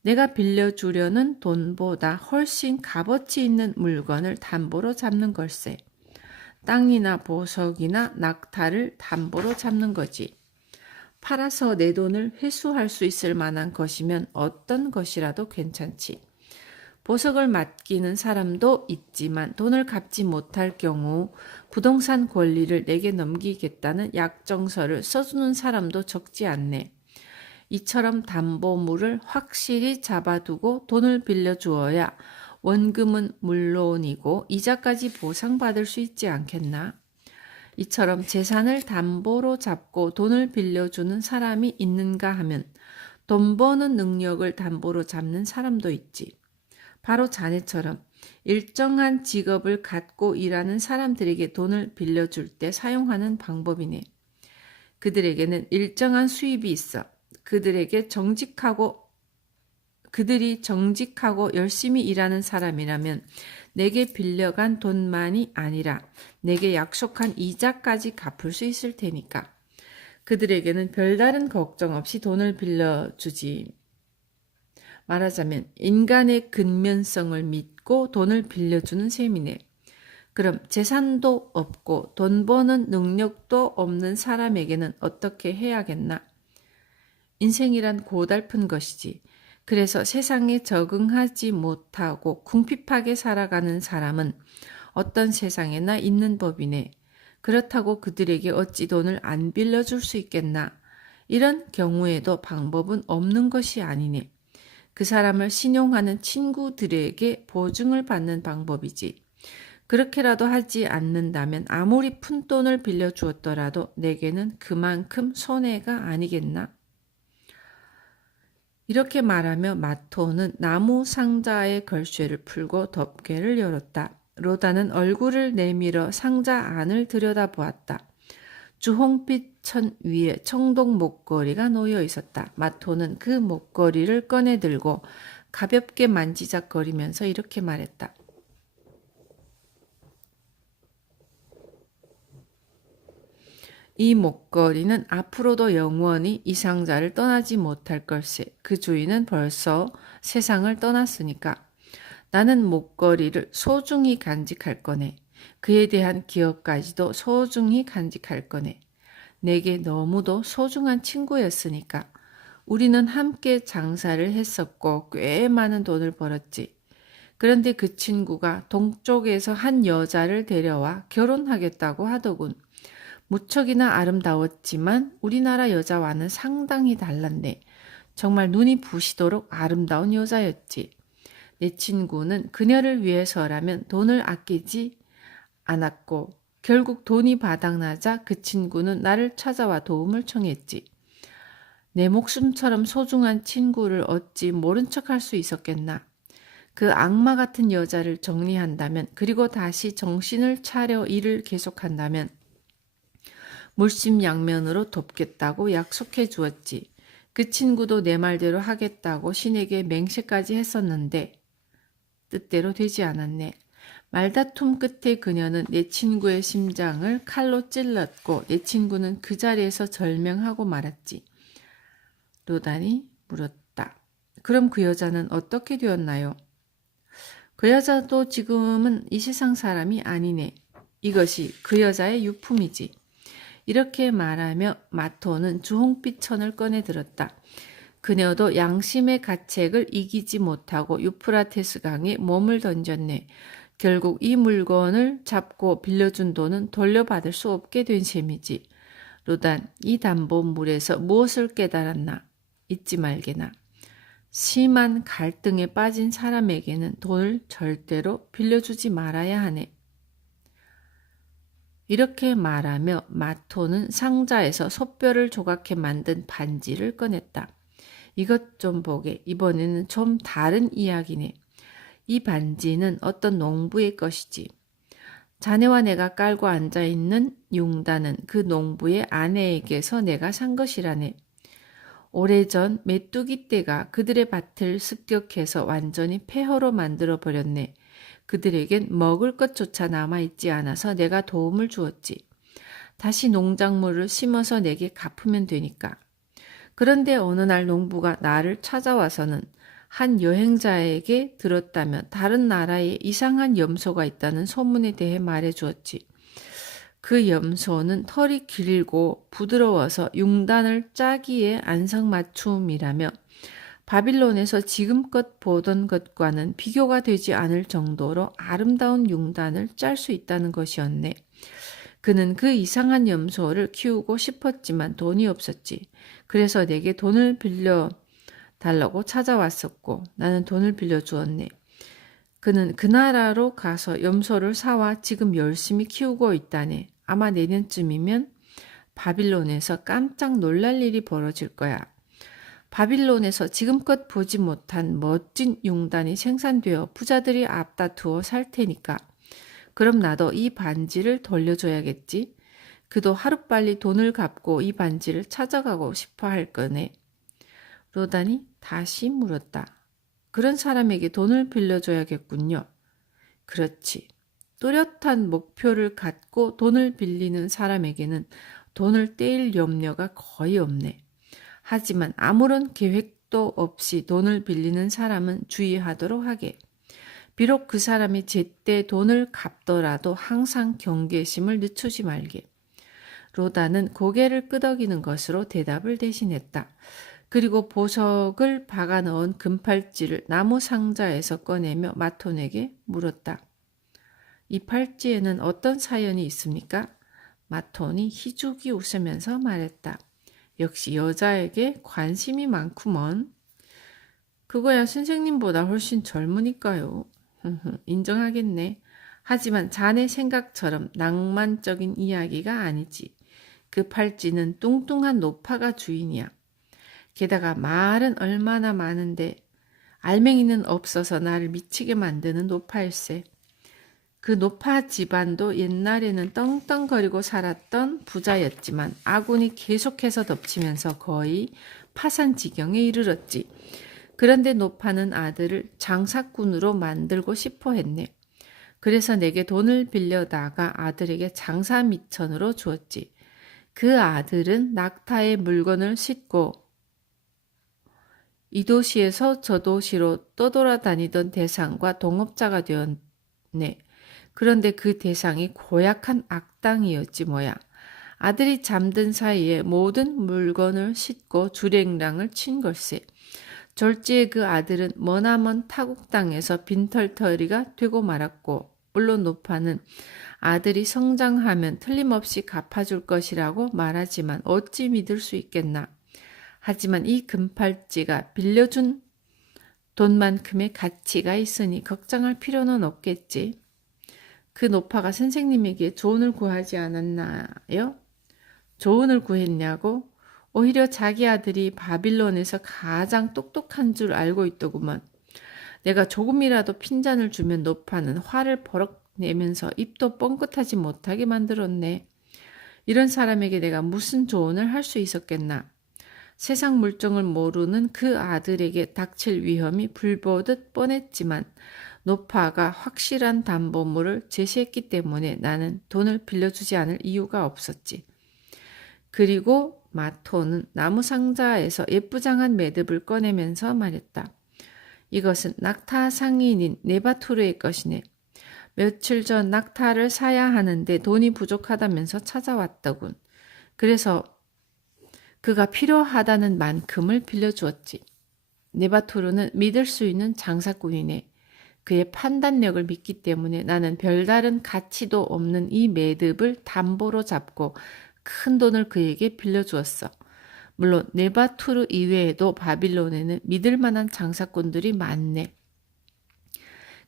내가 빌려주려는 돈보다 훨씬 값어치 있는 물건을 담보로 잡는 걸세. 땅이나 보석이나 낙타를 담보로 잡는 거지. 팔아서 내 돈을 회수할 수 있을 만한 것이면 어떤 것이라도 괜찮지. 보석을 맡기는 사람도 있지만 돈을 갚지 못할 경우 부동산 권리를 내게 넘기겠다는 약정서를 써주는 사람도 적지 않네. 이처럼 담보물을 확실히 잡아두고 돈을 빌려주어야 원금은 물론이고 이자까지 보상받을 수 있지 않겠나? 이처럼 재산을 담보로 잡고 돈을 빌려주는 사람이 있는가 하면 돈 버는 능력을 담보로 잡는 사람도 있지. 바로 자네처럼 일정한 직업을 갖고 일하는 사람들에게 돈을 빌려줄 때 사용하는 방법이네. 그들에게는 일정한 수입이 있어. 그들이 정직하고 열심히 일하는 사람이라면 내게 빌려간 돈만이 아니라 내게 약속한 이자까지 갚을 수 있을 테니까. 그들에게는 별다른 걱정 없이 돈을 빌려주지. 말하자면 인간의 근면성을 믿고 돈을 빌려주는 셈이네. 그럼 재산도 없고 돈 버는 능력도 없는 사람에게는 어떻게 해야겠나? 인생이란 고달픈 것이지. 그래서 세상에 적응하지 못하고 궁핍하게 살아가는 사람은 어떤 세상에나 있는 법이네. 그렇다고 그들에게 어찌 돈을 안 빌려줄 수 있겠나? 이런 경우에도 방법은 없는 것이 아니네. 그 사람을 신용하는 친구들에게 보증을 받는 방법이지. 그렇게라도 하지 않는다면 아무리 푼돈을 빌려주었더라도 내게는 그만큼 손해가 아니겠나? 이렇게 말하며 마토는 나무 상자의 걸쇠를 풀고 덮개를 열었다. 로다는 얼굴을 내밀어 상자 안을 들여다보았다. 주홍빛 천 위에 청동 목걸이가 놓여 있었다. 마토는 그 목걸이를 꺼내 들고 가볍게 만지작거리면서 이렇게 말했다. 이 목걸이는 앞으로도 영원히 이 상자를 떠나지 못할 걸세. 그 주인은 벌써 세상을 떠났으니까. 나는 목걸이를 소중히 간직할 거네. 그에 대한 기억까지도 소중히 간직할 거네. 내게 너무도 소중한 친구였으니까. 우리는 함께 장사를 했었고 꽤 많은 돈을 벌었지. 그런데 그 친구가 동쪽에서 한 여자를 데려와 결혼하겠다고 하더군. 무척이나 아름다웠지만 우리나라 여자와는 상당히 달랐네. 정말 눈이 부시도록 아름다운 여자였지. 내 친구는 그녀를 위해서라면 돈을 아끼지 않았고 결국 돈이 바닥나자 그 친구는 나를 찾아와 도움을 청했지. 내 목숨처럼 소중한 친구를 어찌 모른 척할 수 있었겠나. 그 악마 같은 여자를 정리한다면 그리고 다시 정신을 차려 일을 계속한다면 물심양면으로 돕겠다고 약속해 주었지. 그 친구도 내 말대로 하겠다고 신에게 맹세까지 했었는데 뜻대로 되지 않았네. 말다툼 끝에 그녀는 내 친구의 심장을 칼로 찔렀고 내 친구는 그 자리에서 절명하고 말았지. 로단이 물었다. 그럼 그 여자는 어떻게 되었나요? 그 여자도 지금은 이 세상 사람이 아니네. 이것이 그 여자의 유품이지. 이렇게 말하며 마토는 주홍빛 천을 꺼내 들었다. 그녀도 양심의 가책을 이기지 못하고 유프라테스 강에 몸을 던졌네. 결국 이 물건을 잡고 빌려준 돈은 돌려받을 수 없게 된 셈이지. 로단, 이 담보물에서 무엇을 깨달았나? 잊지 말게나. 심한 갈등에 빠진 사람에게는 돈을 절대로 빌려주지 말아야 하네. 이렇게 말하며 마토는 상자에서 솥뼈를 조각해 만든 반지를 꺼냈다. 이것 좀 보게. 이번에는 좀 다른 이야기네. 이 반지는 어떤 농부의 것이지. 자네와 내가 깔고 앉아있는 융단은 그 농부의 아내에게서 내가 산 것이라네. 오래전 메뚜기 떼가 그들의 밭을 습격해서 완전히 폐허로 만들어버렸네. 그들에겐 먹을 것조차 남아있지 않아서 내가 도움을 주었지. 다시 농작물을 심어서 내게 갚으면 되니까. 그런데 어느 날 농부가 나를 찾아와서는 한 여행자에게 들었다면 다른 나라에 이상한 염소가 있다는 소문에 대해 말해주었지. 그 염소는 털이 길고 부드러워서 융단을 짜기에 안성맞춤이라며 바빌론에서 지금껏 보던 것과는 비교가 되지 않을 정도로 아름다운 융단을 짤 수 있다는 것이었네. 그는 그 이상한 염소를 키우고 싶었지만 돈이 없었지. 그래서 내게 돈을 빌려 달라고 찾아왔었고 나는 돈을 빌려주었네. 그는 그 나라로 가서 염소를 사와 지금 열심히 키우고 있다네. 아마 내년쯤이면 바빌론에서 깜짝 놀랄 일이 벌어질 거야. 바빌론에서 지금껏 보지 못한 멋진 용단이 생산되어 부자들이 앞다투어 살 테니까. 그럼 나도 이 반지를 돌려줘야겠지. 그도 하루빨리 돈을 갚고 이 반지를 찾아가고 싶어 할 거네. 로단이 다시 물었다. 그런 사람에게 돈을 빌려줘야겠군요. 그렇지. 뚜렷한 목표를 갖고 돈을 빌리는 사람에게는 돈을 떼일 염려가 거의 없네. 하지만 아무런 계획도 없이 돈을 빌리는 사람은 주의하도록 하게. 비록 그 사람이 제때 돈을 갚더라도 항상 경계심을 늦추지 말게. 로다는 고개를 끄덕이는 것으로 대답을 대신했다. 그리고 보석을 박아 넣은 금팔찌를 나무 상자에서 꺼내며 마톤에게 물었다. 이 팔찌에는 어떤 사연이 있습니까? 마톤이 희죽이 웃으면서 말했다. 역시 여자에게 관심이 많구먼. 그거야 선생님보다 훨씬 젊으니까요. 인정하겠네. 하지만 자네 생각처럼 낭만적인 이야기가 아니지. 그 팔찌는 뚱뚱한 노파가 주인이야. 게다가 말은 얼마나 많은데 알맹이는 없어서 나를 미치게 만드는 노파일세. 그 노파 집안도 옛날에는 떵떵거리고 살았던 부자였지만 아군이 계속해서 덮치면서 거의 파산 지경에 이르렀지. 그런데 노파는 아들을 장사꾼으로 만들고 싶어 했네. 그래서 내게 돈을 빌려다가 아들에게 장사 미천으로 주었지. 그 아들은 낙타의 물건을 싣고 이 도시에서 저 도시로 떠돌아다니던 대상과 동업자가 되었네. 그런데 그 대상이 고약한 악당이었지 뭐야. 아들이 잠든 사이에 모든 물건을 싣고 주랭랑을 친 걸세. 졸지에 그 아들은 머나먼 타국 땅에서 빈털터리가 되고 말았고, 물론 노파는 아들이 성장하면 틀림없이 갚아줄 것이라고 말하지만 어찌 믿을 수 있겠나. 하지만 이 금팔찌가 빌려준 돈만큼의 가치가 있으니 걱정할 필요는 없겠지. 그 노파가 선생님에게 조언을 구하지 않았나요? 조언을 구했냐고? 오히려 자기 아들이 바빌론에서 가장 똑똑한 줄 알고 있더구먼. 내가 조금이라도 핀잔을 주면 노파는 화를 버럭 내면서 입도 뻥끗하지 못하게 만들었네. 이런 사람에게 내가 무슨 조언을 할 수 있었겠나. 세상 물정을 모르는 그 아들에게 닥칠 위험이 불보듯 뻔했지만 노파가 확실한 담보물을 제시했기 때문에 나는 돈을 빌려주지 않을 이유가 없었지. 그리고 마토는 나무 상자에서 예쁘장한 매듭을 꺼내면서 말했다. 이것은 낙타 상인인 네바투르의 것이네. 며칠 전 낙타를 사야 하는데 돈이 부족하다면서 찾아왔더군. 그래서 그가 필요하다는 만큼을 빌려주었지. 네바투르는 믿을 수 있는 장사꾼이네. 그의 판단력을 믿기 때문에 나는 별다른 가치도 없는 이 매듭을 담보로 잡고 큰 돈을 그에게 빌려주었어. 물론 네바투르 이외에도 바빌론에는 믿을 만한 장사꾼들이 많네.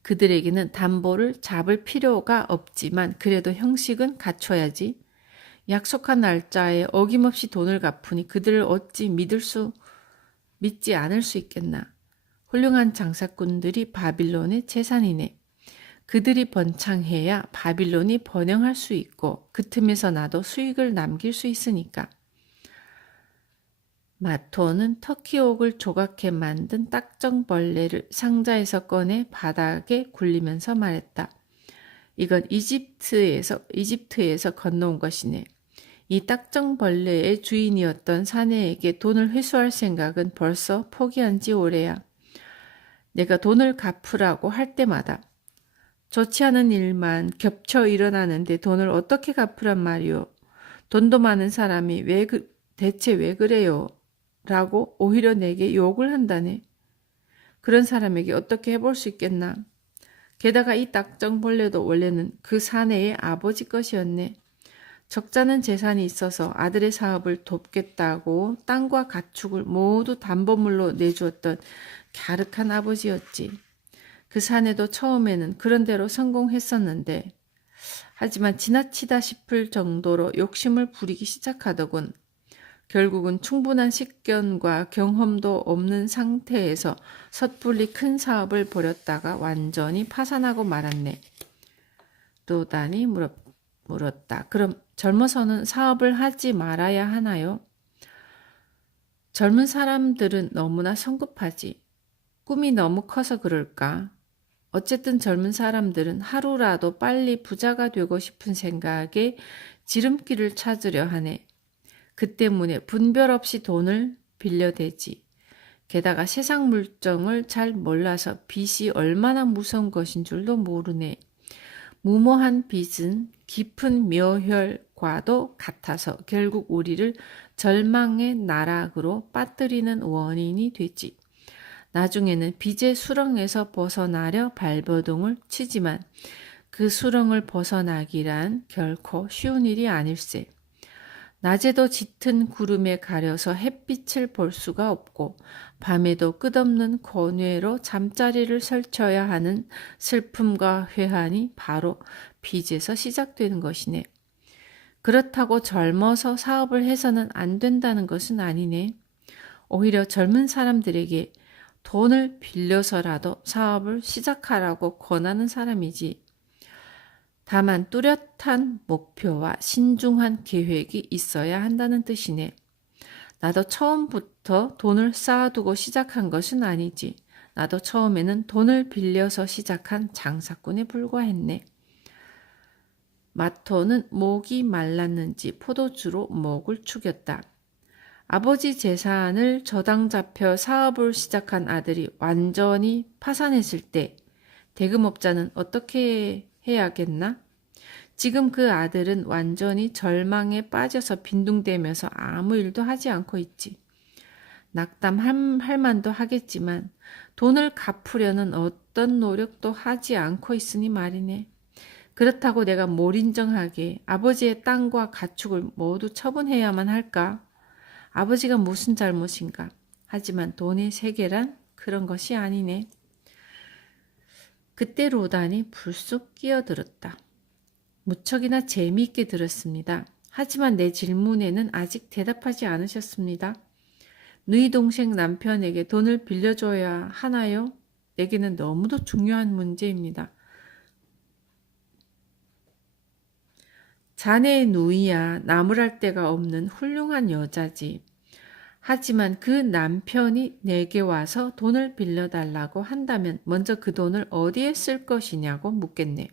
그들에게는 담보를 잡을 필요가 없지만 그래도 형식은 갖춰야지. 약속한 날짜에 어김없이 돈을 갚으니 그들을 어찌 믿지 않을 수 있겠나. 훌륭한 장사꾼들이 바빌론의 재산이네. 그들이 번창해야 바빌론이 번영할 수 있고 그 틈에서 나도 수익을 남길 수 있으니까. 마토는 터키옥을 조각해 만든 딱정벌레를 상자에서 꺼내 바닥에 굴리면서 말했다. 이건 이집트에서 건너온 것이네. 이 딱정벌레의 주인이었던 사내에게 돈을 회수할 생각은 벌써 포기한 지 오래야. 내가 돈을 갚으라고 할 때마다 좋지 않은 일만 겹쳐 일어나는데 돈을 어떻게 갚으란 말이오. 돈도 많은 사람이 대체 왜 그래요? 라고 오히려 내게 욕을 한다네. 그런 사람에게 어떻게 해볼 수 있겠나. 게다가 이 딱정벌레도 원래는 그 사내의 아버지 것이었네. 적잖은 재산이 있어서 아들의 사업을 돕겠다고 땅과 가축을 모두 담보물로 내주었던 갸륵한 아버지였지. 그 사내도 처음에는 그런 대로 성공했었는데 하지만 지나치다 싶을 정도로 욕심을 부리기 시작하더군. 결국은 충분한 식견과 경험도 없는 상태에서 섣불리 큰 사업을 벌였다가 완전히 파산하고 말았네. 또다니 물었다. 그럼 젊어서는 사업을 하지 말아야 하나요? 젊은 사람들은 너무나 성급하지. 꿈이 너무 커서 그럴까? 어쨌든 젊은 사람들은 하루라도 빨리 부자가 되고 싶은 생각에 지름길을 찾으려 하네. 그 때문에 분별 없이 돈을 빌려대지. 게다가 세상 물정을 잘 몰라서 빚이 얼마나 무서운 것인 줄도 모르네. 무모한 빚은 깊은 묘혈과도 같아서 결국 우리를 절망의 나락으로 빠뜨리는 원인이 되지. 나중에는 빚의 수렁에서 벗어나려 발버둥을 치지만 그 수렁을 벗어나기란 결코 쉬운 일이 아닐세. 낮에도 짙은 구름에 가려서 햇빛을 볼 수가 없고 밤에도 끝없는 고뇌로 잠자리를 설쳐야 하는 슬픔과 회한이 바로 빚에서 시작되는 것이네. 그렇다고 젊어서 사업을 해서는 안 된다는 것은 아니네. 오히려 젊은 사람들에게 돈을 빌려서라도 사업을 시작하라고 권하는 사람이지. 다만 뚜렷한 목표와 신중한 계획이 있어야 한다는 뜻이네. 나도 처음부터 돈을 쌓아두고 시작한 것은 아니지. 나도 처음에는 돈을 빌려서 시작한 장사꾼에 불과했네. 마토는 목이 말랐는지 포도주로 목을 축였다. 아버지 재산을 저당 잡혀 사업을 시작한 아들이 완전히 파산했을 때 대금업자는 어떻게 해야겠나? 지금 그 아들은 완전히 절망에 빠져서 빈둥대면서 아무 일도 하지 않고 있지. 낙담할 만도 하겠지만 돈을 갚으려는 어떤 노력도 하지 않고 있으니 말이네. 그렇다고 내가 몰인정하게 아버지의 땅과 가축을 모두 처분해야만 할까? 아버지가 무슨 잘못인가? 하지만 돈의 세계란 그런 것이 아니네. 그때 로단이 불쑥 끼어들었다. 무척이나 재미있게 들었습니다. 하지만 내 질문에는 아직 대답하지 않으셨습니다. 너희 동생 남편에게 돈을 빌려줘야 하나요? 내게는 너무도 중요한 문제입니다. 자네의 누이야 나무랄 데가 없는 훌륭한 여자지. 하지만 그 남편이 내게 와서 돈을 빌려달라고 한다면 먼저 그 돈을 어디에 쓸 것이냐고 묻겠네.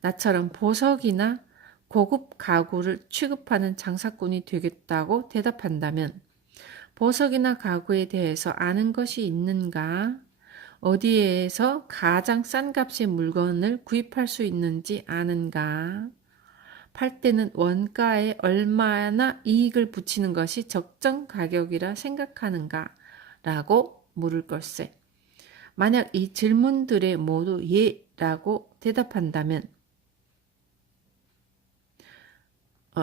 나처럼 보석이나 고급 가구를 취급하는 장사꾼이 되겠다고 대답한다면 보석이나 가구에 대해서 아는 것이 있는가? 어디에서 가장 싼 값의 물건을 구입할 수 있는지 아는가? 팔 때는 원가에 얼마나 이익을 붙이는 것이 적정 가격이라 생각하는가? 라고 물을 걸세. 만약 이 질문들에 모두 예라고 대답한다면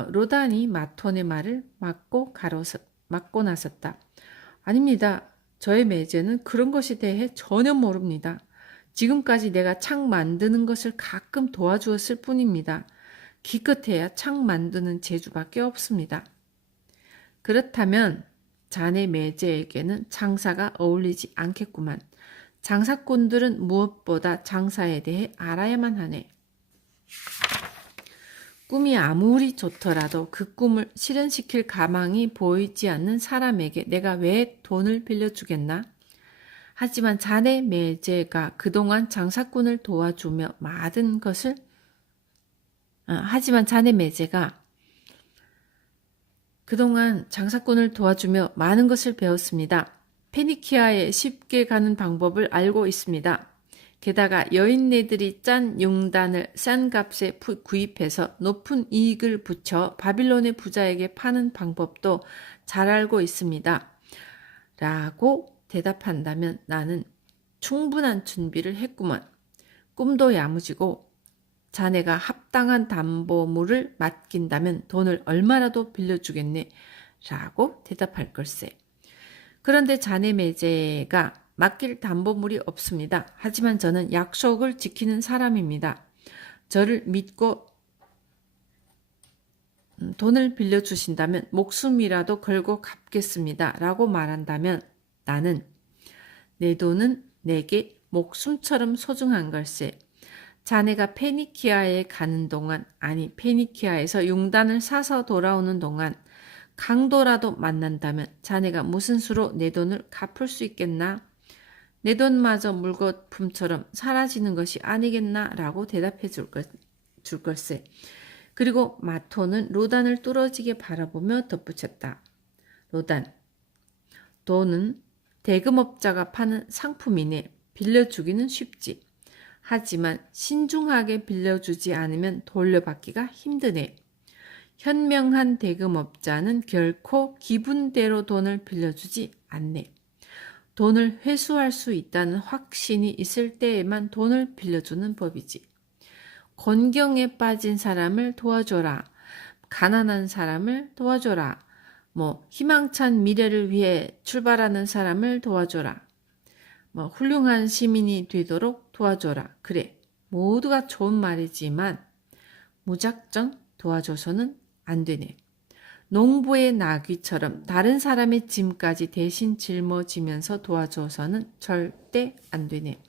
로단이 마톤의 말을 막고 나섰다. 아닙니다. 저의 매제는 그런 것에 대해 전혀 모릅니다. 지금까지 내가 창 만드는 것을 가끔 도와주었을 뿐입니다. 기껏해야 창 만드는 재주밖에 없습니다. 그렇다면 자네 매제에게는 장사가 어울리지 않겠구만. 장사꾼들은 무엇보다 장사에 대해 알아야만 하네. 꿈이 아무리 좋더라도 그 꿈을 실현시킬 가망이 보이지 않는 사람에게 내가 왜 돈을 빌려주겠나? 하지만 자네 매제가 그동안 장사꾼을 도와주며 많은 것을 하지만 자네 매제가 그동안 장사꾼을 도와주며 많은 것을 배웠습니다. 페니키아에 쉽게 가는 방법을 알고 있습니다. 게다가 여인네들이 짠 용단을 싼 값에 구입해서 높은 이익을 붙여 바빌론의 부자에게 파는 방법도 잘 알고 있습니다. 라고 대답한다면 나는 충분한 준비를 했구먼. 꿈도 야무지고 자네가 합당한 담보물을 맡긴다면 돈을 얼마라도 빌려주겠네. 라고 대답할 걸세. 그런데 자네 매제가 맡길 담보물이 없습니다. 하지만 저는 약속을 지키는 사람입니다. 저를 믿고 돈을 빌려주신다면 목숨이라도 걸고 갚겠습니다. 라고 말한다면 나는 내 돈은 내게 목숨처럼 소중한 걸세. 자네가 페니키아에 가는 동안, 아니 페니키아에서 용단을 사서 돌아오는 동안 강도라도 만난다면 자네가 무슨 수로 내 돈을 갚을 수 있겠나? 내 돈마저 물거품처럼 사라지는 것이 아니겠나? 라고 대답해 줄 걸세. 그리고 마토는 로단을 뚫어지게 바라보며 덧붙였다. 로단, 돈은 대금업자가 파는 상품이네. 빌려주기는 쉽지. 하지만 신중하게 빌려주지 않으면 돌려받기가 힘드네. 현명한 대금업자는 결코 기분대로 돈을 빌려주지 않네. 돈을 회수할 수 있다는 확신이 있을 때에만 돈을 빌려주는 법이지. 곤경에 빠진 사람을 도와줘라. 가난한 사람을 도와줘라. 희망찬 미래를 위해 출발하는 사람을 도와줘라. 훌륭한 시민이 되도록 도와줘라. 그래, 모두가 좋은 말이지만 무작정 도와줘서는 안 되네. 농부의 나귀처럼 다른 사람의 짐까지 대신 짊어지면서 도와줘서는 절대 안 되네.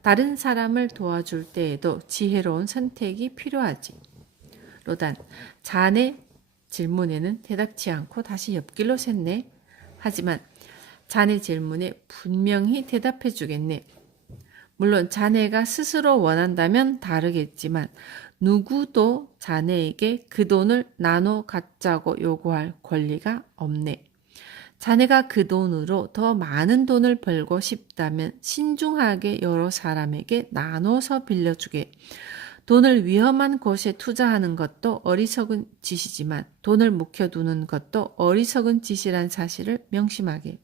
다른 사람을 도와줄 때에도 지혜로운 선택이 필요하지. 로단, 자네 질문에는 대답치 않고 다시 옆길로 샜네. 하지만 자네 질문에 분명히 대답해 주겠네. 물론 자네가 스스로 원한다면 다르겠지만 누구도 자네에게 그 돈을 나눠 갖자고 요구할 권리가 없네. 자네가 그 돈으로 더 많은 돈을 벌고 싶다면 신중하게 여러 사람에게 나눠서 빌려주게. 돈을 위험한 곳에 투자하는 것도 어리석은 짓이지만 돈을 묵혀두는 것도 어리석은 짓이란 사실을 명심하게.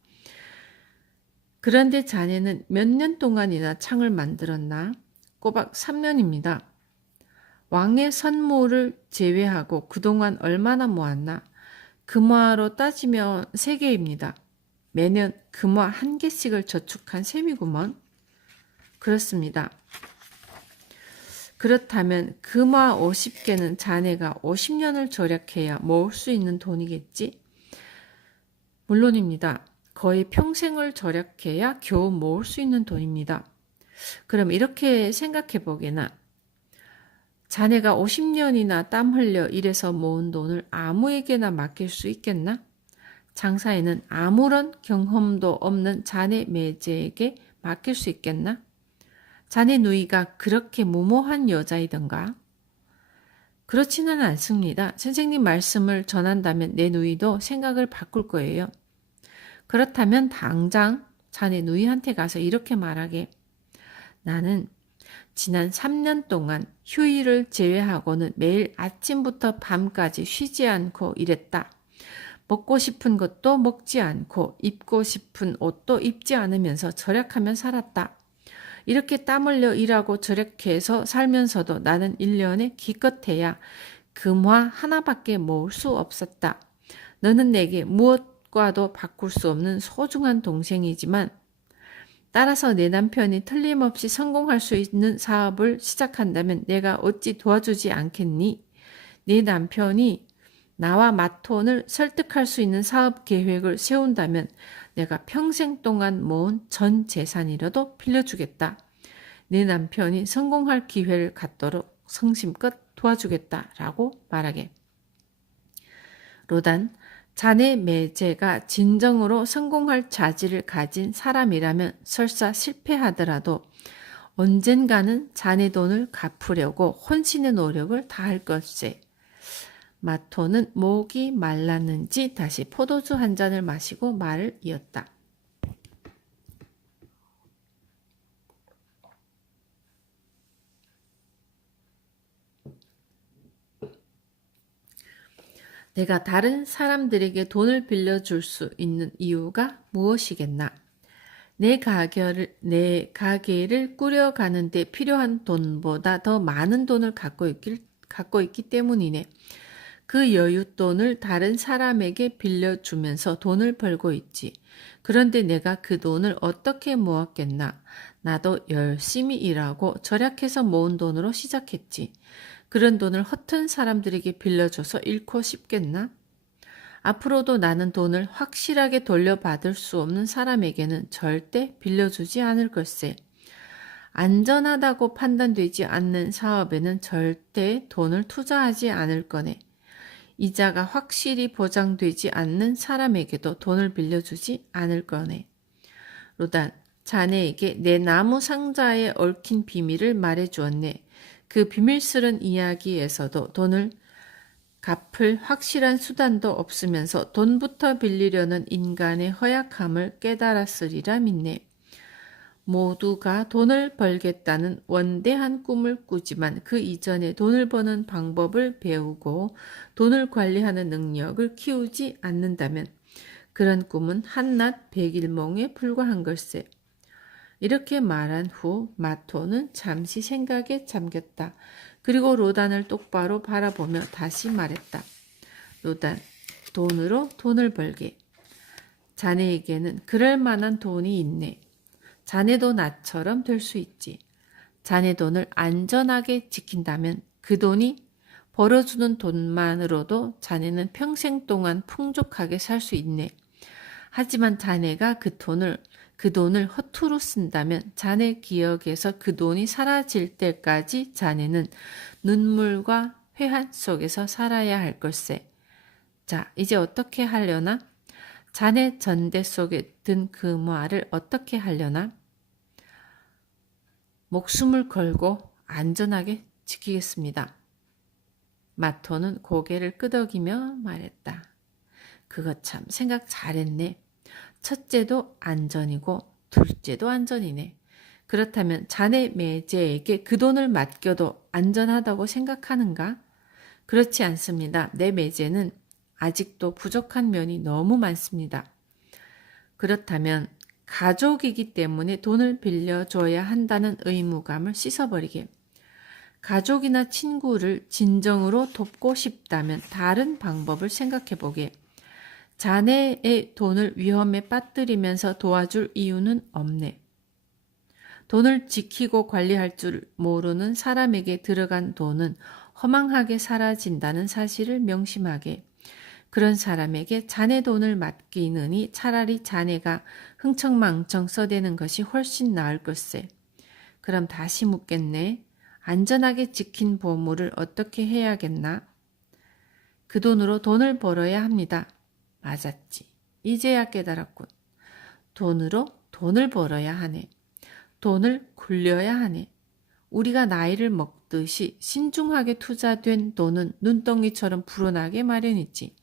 그런데 자네는 몇 년 동안이나 창을 만들었나? 꼬박 3년입니다. 왕의 선물을 제외하고 그동안 얼마나 모았나? 금화로 따지면 3개입니다. 매년 금화 1개씩을 저축한 셈이구먼. 그렇습니다. 그렇다면 금화 50개는 자네가 50년을 절약해야 모을 수 있는 돈이겠지? 물론입니다. 거의 평생을 절약해야 겨우 모을 수 있는 돈입니다. 그럼 이렇게 생각해 보게나. 자네가 50년이나 땀 흘려 일해서 모은 돈을 아무에게나 맡길 수 있겠나? 장사에는 아무런 경험도 없는 자네 매제에게 맡길 수 있겠나? 자네 누이가 그렇게 무모한 여자이던가? 그렇지는 않습니다. 선생님 말씀을 전한다면 내 누이도 생각을 바꿀 거예요. 그렇다면 당장 자네 누이한테 가서 이렇게 말하게. 나는 지난 3년 동안 휴일을 제외하고는 매일 아침부터 밤까지 쉬지 않고 일했다. 먹고 싶은 것도 먹지 않고 입고 싶은 옷도 입지 않으면서 절약하며 살았다. 이렇게 땀 흘려 일하고 절약해서 살면서도 나는 1년에 기껏해야 금화 하나밖에 모을 수 없었다. 너는 내게 무엇과도 바꿀 수 없는 소중한 동생이지만 따라서 내 남편이 틀림없이 성공할 수 있는 사업을 시작한다면 내가 어찌 도와주지 않겠니? 내 남편이 나와 마톤을 설득할 수 있는 사업 계획을 세운다면 내가 평생 동안 모은 전 재산이라도 빌려주겠다. 내 남편이 성공할 기회를 갖도록 성심껏 도와주겠다. 라고 말하게. 로단, 자네 매제가 진정으로 성공할 자질을 가진 사람이라면 설사 실패하더라도 언젠가는 자네 돈을 갚으려고 혼신의 노력을 다할 것세. 마토는 목이 말랐는지 다시 포도주 한 잔을 마시고 말을 이었다. 내가 다른 사람들에게 돈을 빌려줄 수 있는 이유가 무엇이겠나? 내 가게를 꾸려가는 데 필요한 돈보다 더 많은 돈을 갖고 있기 때문이네. 그 여윳돈을 다른 사람에게 빌려주면서 돈을 벌고 있지. 그런데 내가 그 돈을 어떻게 모았겠나? 나도 열심히 일하고 절약해서 모은 돈으로 시작했지. 그런 돈을 허튼 사람들에게 빌려줘서 잃고 싶겠나? 앞으로도 나는 돈을 확실하게 돌려받을 수 없는 사람에게는 절대 빌려주지 않을 걸세. 안전하다고 판단되지 않는 사업에는 절대 돈을 투자하지 않을 거네. 이자가 확실히 보장되지 않는 사람에게도 돈을 빌려주지 않을 거네. 로단, 자네에게 내 나무 상자에 얽힌 비밀을 말해주었네. 그 비밀스런 이야기에서도 돈을 갚을 확실한 수단도 없으면서 돈부터 빌리려는 인간의 허약함을 깨달았으리라 믿네. 모두가 돈을 벌겠다는 원대한 꿈을 꾸지만 그 이전에 돈을 버는 방법을 배우고 돈을 관리하는 능력을 키우지 않는다면 그런 꿈은 한낱 백일몽에 불과한 걸세. 이렇게 말한 후 마토는 잠시 생각에 잠겼다. 그리고 로단을 똑바로 바라보며 다시 말했다. 로단, 돈으로 돈을 벌게. 자네에게는 그럴 만한 돈이 있네. 자네도 나처럼 될 수 있지. 자네 돈을 안전하게 지킨다면 그 돈이 벌어주는 돈만으로도 자네는 평생 동안 풍족하게 살 수 있네. 하지만 자네가 그 돈을 허투루 쓴다면 자네 기억에서 그 돈이 사라질 때까지 자네는 눈물과 회한 속에서 살아야 할 걸세. 자, 이제 어떻게 하려나? 자네 전대 속에 든 그 말을 어떻게 하려나? 목숨을 걸고 안전하게 지키겠습니다. 마토는 고개를 끄덕이며 말했다. 그거 참 생각 잘했네. 첫째도 안전이고 둘째도 안전이네. 그렇다면 자네 매제에게 그 돈을 맡겨도 안전하다고 생각하는가? 그렇지 않습니다. 내 매제는 아직도 부족한 면이 너무 많습니다. 그렇다면 가족이기 때문에 돈을 빌려줘야 한다는 의무감을 씻어버리게. 가족이나 친구를 진정으로 돕고 싶다면 다른 방법을 생각해보게. 자네의 돈을 위험에 빠뜨리면서 도와줄 이유는 없네. 돈을 지키고 관리할 줄 모르는 사람에게 들어간 돈은 허망하게 사라진다는 사실을 명심하게. 그런 사람에게 자네 돈을 맡기느니 차라리 자네가 흥청망청 써대는 것이 훨씬 나을 걸세. 그럼 다시 묻겠네. 안전하게 지킨 보물을 어떻게 해야겠나? 그 돈으로 돈을 벌어야 합니다. 맞았지. 이제야 깨달았군. 돈으로 돈을 벌어야 하네. 돈을 굴려야 하네. 우리가 나이를 먹듯이 신중하게 투자된 돈은 눈덩이처럼 불어나게 마련이지.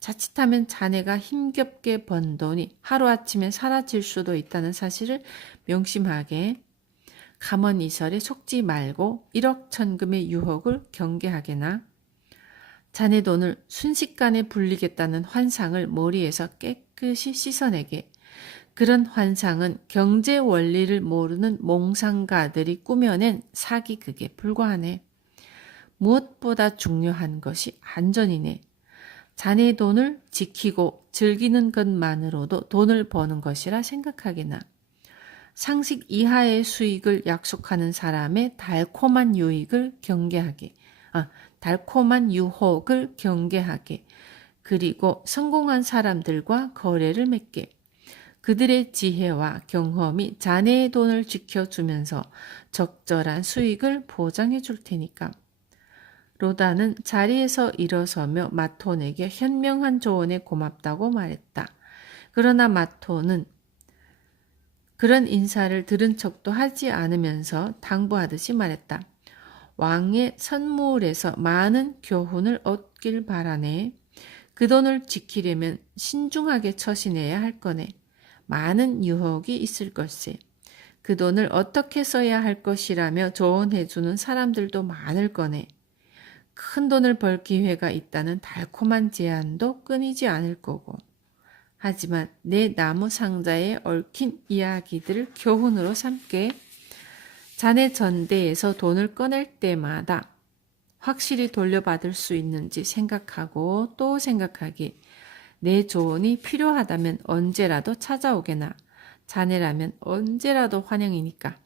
자칫하면 자네가 힘겹게 번 돈이 하루아침에 사라질 수도 있다는 사실을 명심하게. 가먼이설에 속지 말고 일억천금의 유혹을 경계하게나. 자네 돈을 순식간에 불리겠다는 환상을 머리에서 깨끗이 씻어내게. 그런 환상은 경제 원리를 모르는 몽상가들이 꾸며낸 사기극에 불과하네. 무엇보다 중요한 것이 안전이네. 자네의 돈을 지키고 즐기는 것만으로도 돈을 버는 것이라 생각하게나. 상식 이하의 수익을 약속하는 사람의 달콤한 유혹을 경계하게. 그리고 성공한 사람들과 거래를 맺게. 그들의 지혜와 경험이 자네의 돈을 지켜주면서 적절한 수익을 보장해 줄 테니까. 로다는 자리에서 일어서며 마톤에게 현명한 조언에 고맙다고 말했다. 그러나 마톤은 그런 인사를 들은 척도 하지 않으면서 당부하듯이 말했다. 왕의 선물에서 많은 교훈을 얻길 바라네. 그 돈을 지키려면 신중하게 처신해야 할 거네. 많은 유혹이 있을 걸세. 그 돈을 어떻게 써야 할 것이라며 조언해주는 사람들도 많을 거네. 큰 돈을 벌 기회가 있다는 달콤한 제안도 끊이지 않을 거고. 하지만 내 나무 상자에 얽힌 이야기들을 교훈으로 삼게. 자네 전대에서 돈을 꺼낼 때마다 확실히 돌려받을 수 있는지 생각하고 또 생각하기. 내 조언이 필요하다면 언제라도 찾아오게나. 자네라면 언제라도 환영이니까.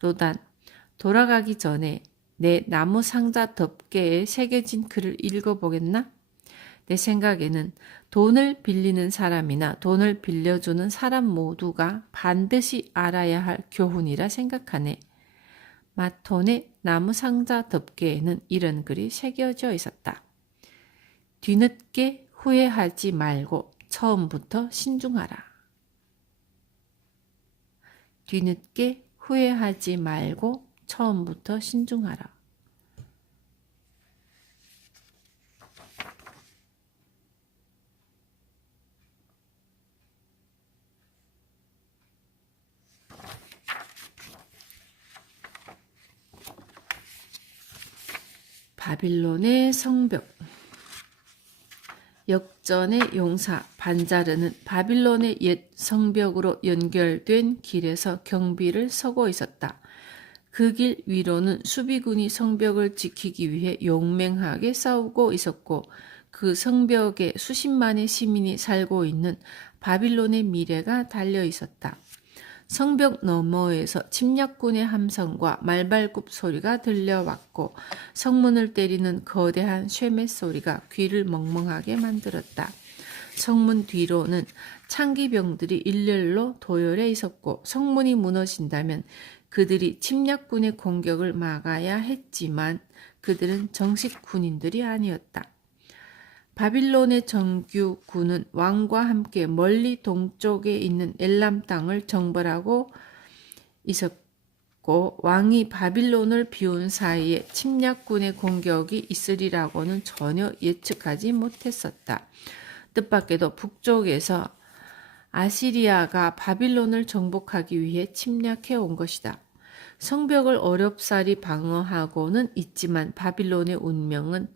로단, 돌아가기 전에 내 나무 상자 덮개에 새겨진 글을 읽어보겠나? 내 생각에는 돈을 빌리는 사람이나 돈을 빌려주는 사람 모두가 반드시 알아야 할 교훈이라 생각하네. 마톤의 나무 상자 덮개에는 이런 글이 새겨져 있었다. 뒤늦게 후회하지 말고 처음부터 신중하라. 뒤늦게 후회하지 말고 처음부터 신중하라. 바빌론의 성벽. 역전의 용사 반자르는 바빌론의 옛 성벽으로 연결된 길에서 경비를 서고 있었다. 그 길 위로는 수비군이 성벽을 지키기 위해 용맹하게 싸우고 있었고 그 성벽에 수십만의 시민이 살고 있는 바빌론의 미래가 달려 있었다. 성벽 너머에서 침략군의 함성과 말발굽 소리가 들려왔고 성문을 때리는 거대한 쇠매 소리가 귀를 멍멍하게 만들었다. 성문 뒤로는 창기병들이 일렬로 도열해 있었고 성문이 무너진다면 그들이 침략군의 공격을 막아야 했지만 그들은 정식 군인들이 아니었다. 바빌론의 정규군은 왕과 함께 멀리 동쪽에 있는 엘람 땅을 정벌하고 있었고 왕이 바빌론을 비운 사이에 침략군의 공격이 있으리라고는 전혀 예측하지 못했었다. 뜻밖에도 북쪽에서 아시리아가 바빌론을 정복하기 위해 침략해 온 것이다. 성벽을 어렵사리 방어하고는 있지만 바빌론의 운명은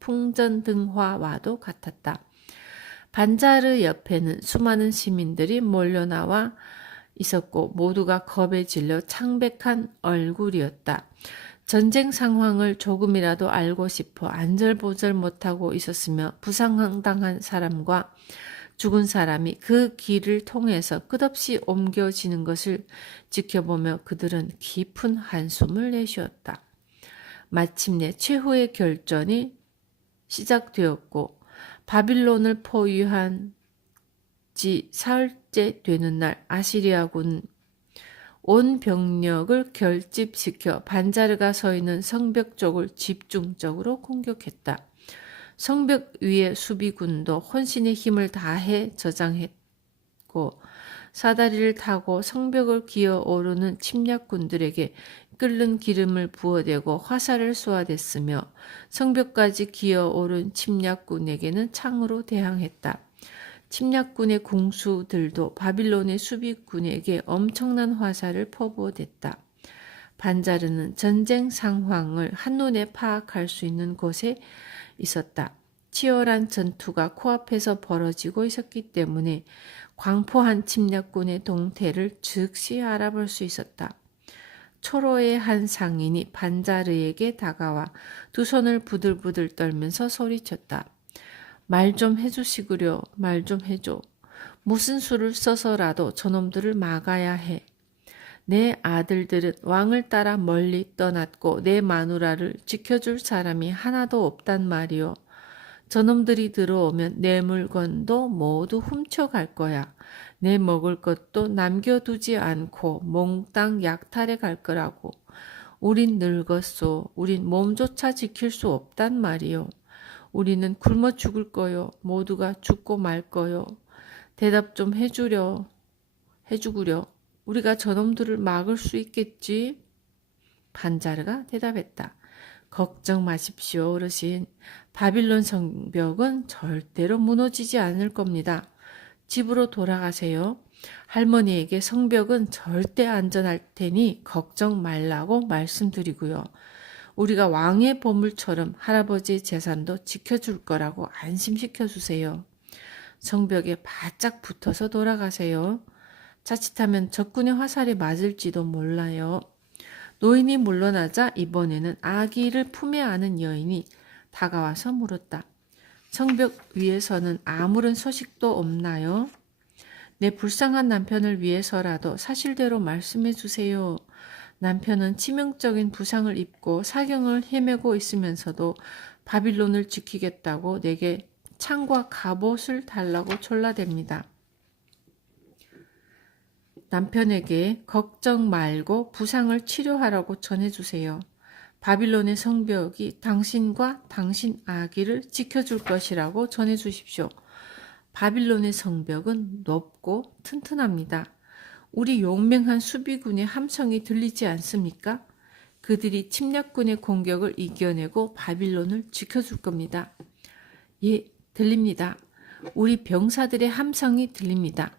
풍전등화와도 같았다. 반자르 옆에는 수많은 시민들이 몰려나와 있었고 모두가 겁에 질려 창백한 얼굴이었다. 전쟁 상황을 조금이라도 알고 싶어 안절보절 못하고 있었으며 부상당한 사람과 죽은 사람이 그 길을 통해서 끝없이 옮겨지는 것을 지켜보며 그들은 깊은 한숨을 내쉬었다. 마침내 최후의 결전이 시작되었고 바빌론을 포위한 지 사흘째 되는 날 아시리아군은 온 병력을 결집시켜 반자르가 서 있는 성벽 쪽을 집중적으로 공격했다. 성벽 위의 수비군도 혼신의 힘을 다해 저장했고 사다리를 타고 성벽을 기어오르는 침략군들에게 끓는 기름을 부어대고 화살을 쏘아댔으며 성벽까지 기어오른 침략군에게는 창으로 대항했다. 침략군의 궁수들도 바빌론의 수비군에게 엄청난 화살을 퍼부어댔다. 반자르는 전쟁 상황을 한눈에 파악할 수 있는 곳에 있었다. 치열한 전투가 코앞에서 벌어지고 있었기 때문에 광포한 침략군의 동태를 즉시 알아볼 수 있었다. 초로의 한 상인이 반자르에게 다가와 두 손을 부들부들 떨면서 소리쳤다. 말 좀 해주시구려. 말 좀 해줘. 무슨 수를 써서라도 저놈들을 막아야 해. 내 아들들은 왕을 따라 멀리 떠났고 내 마누라를 지켜줄 사람이 하나도 없단 말이오. 저놈들이 들어오면 내 물건도 모두 훔쳐갈 거야. 내 먹을 것도 남겨두지 않고 몽땅 약탈해 갈 거라고. 우린 늙었소. 우린 몸조차 지킬 수 없단 말이오. 우리는 굶어 죽을 거요. 모두가 죽고 말 거요. 대답 좀 해주구려. 우리가 저놈들을 막을 수 있겠지? 반자르가 대답했다. 걱정 마십시오, 어르신. 바빌론 성벽은 절대로 무너지지 않을 겁니다. 집으로 돌아가세요. 할머니에게 성벽은 절대 안전할 테니 걱정 말라고 말씀드리고요. 우리가 왕의 보물처럼 할아버지의 재산도 지켜줄 거라고 안심시켜 주세요. 성벽에 바짝 붙어서 돌아가세요. 자칫하면 적군의 화살이 맞을지도 몰라요. 노인이 물러나자 이번에는 아기를 품에 안은 여인이 다가와서 물었다. 성벽 위에서는 아무런 소식도 없나요? 내 불쌍한 남편을 위해서라도 사실대로 말씀해 주세요. 남편은 치명적인 부상을 입고 사경을 헤매고 있으면서도 바빌론을 지키겠다고 내게 창과 갑옷을 달라고 졸라댑니다. 남편에게 걱정 말고 부상을 치료하라고 전해주세요. 바빌론의 성벽이 당신과 당신 아기를 지켜줄 것이라고 전해주십시오. 바빌론의 성벽은 높고 튼튼합니다. 우리 용맹한 수비군의 함성이 들리지 않습니까? 그들이 침략군의 공격을 이겨내고 바빌론을 지켜줄 겁니다. 예, 들립니다. 우리 병사들의 함성이 들립니다.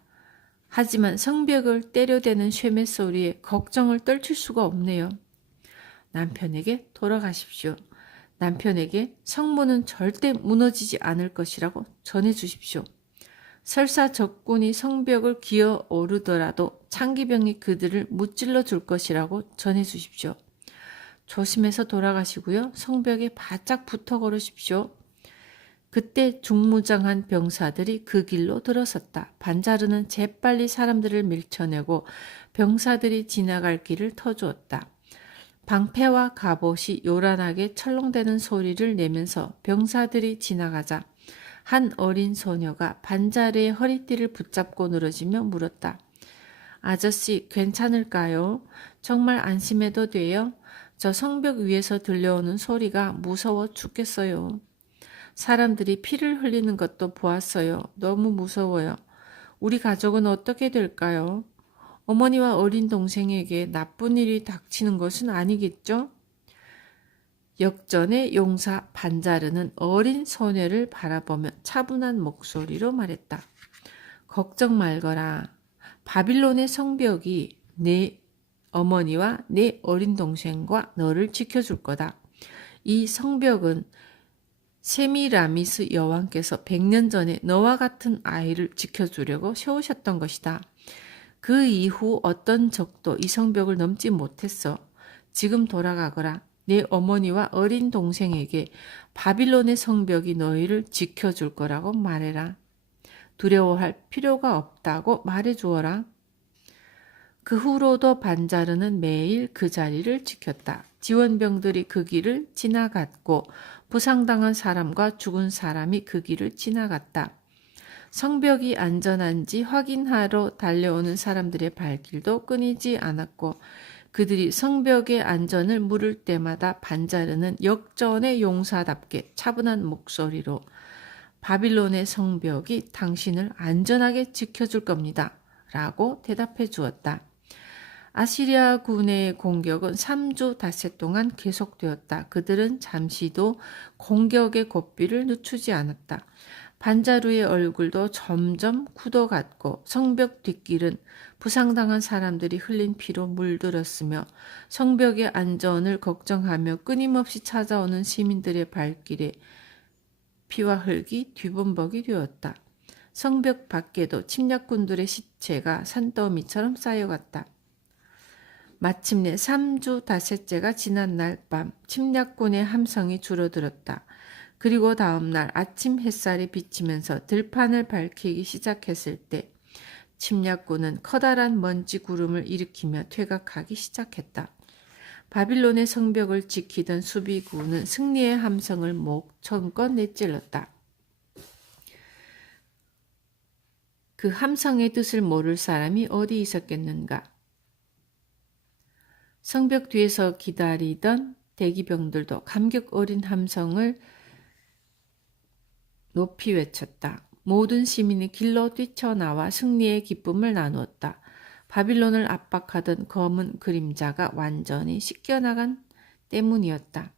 하지만 성벽을 때려대는 쇠매 소리에 걱정을 떨칠 수가 없네요. 남편에게 돌아가십시오. 남편에게 성문은 절대 무너지지 않을 것이라고 전해주십시오. 설사 적군이 성벽을 기어 오르더라도 창기병이 그들을 무찔러 줄 것이라고 전해주십시오. 조심해서 돌아가시고요. 성벽에 바짝 붙어 걸으십시오. 그때 중무장한 병사들이 그 길로 들어섰다. 반자르는 재빨리 사람들을 밀쳐내고 병사들이 지나갈 길을 터주었다. 방패와 갑옷이 요란하게 철렁대는 소리를 내면서 병사들이 지나가자 한 어린 소녀가 반자르의 허리띠를 붙잡고 늘어지며 물었다. 아저씨, 괜찮을까요? 정말 안심해도 돼요? 저 성벽 위에서 들려오는 소리가 무서워 죽겠어요. 사람들이 피를 흘리는 것도 보았어요. 너무 무서워요. 우리 가족은 어떻게 될까요? 어머니와 어린 동생에게 나쁜 일이 닥치는 것은 아니겠죠? 역전의 용사 반자르는 어린 소녀를 바라보며 차분한 목소리로 말했다. 걱정 말거라. 바빌론의 성벽이 내 어머니와 내 어린 동생과 너를 지켜줄 거다. 이 성벽은 세미라미스 여왕께서 100년 전에 너와 같은 아이를 지켜주려고 세우셨던 것이다. 그 이후 어떤 적도 이 성벽을 넘지 못했어. 지금 돌아가거라. 내 어머니와 어린 동생에게 바빌론의 성벽이 너희를 지켜줄 거라고 말해라. 두려워할 필요가 없다고 말해주어라. 그 후로도 반자르는 매일 그 자리를 지켰다. 지원병들이 그 길을 지나갔고 부상당한 사람과 죽은 사람이 그 길을 지나갔다. 성벽이 안전한지 확인하러 달려오는 사람들의 발길도 끊이지 않았고 그들이 성벽의 안전을 물을 때마다 반자르는 역전의 용사답게 차분한 목소리로 바빌론의 성벽이 당신을 안전하게 지켜줄 겁니다. 라고 대답해 주었다. 아시리아 군의 공격은 3주 닷새 동안 계속되었다. 그들은 잠시도 공격의 고삐를 늦추지 않았다. 반자루의 얼굴도 점점 굳어갔고 성벽 뒷길은 부상당한 사람들이 흘린 피로 물들었으며 성벽의 안전을 걱정하며 끊임없이 찾아오는 시민들의 발길에 피와 흙이 뒤범벅이 되었다. 성벽 밖에도 침략군들의 시체가 산더미처럼 쌓여갔다. 마침내 3주 닷새째가 지난 날 밤 침략군의 함성이 줄어들었다. 그리고 다음 날 아침 햇살이 비치면서 들판을 밝히기 시작했을 때 침략군은 커다란 먼지 구름을 일으키며 퇴각하기 시작했다. 바빌론의 성벽을 지키던 수비군은 승리의 함성을 목청껏 내찔렀다. 그 함성의 뜻을 모를 사람이 어디 있었겠는가. 성벽 뒤에서 기다리던 대기병들도 감격 어린 함성을 높이 외쳤다. 모든 시민이 길로 뛰쳐나와 승리의 기쁨을 나누었다. 바빌론을 압박하던 검은 그림자가 완전히 씻겨나간 때문이었다.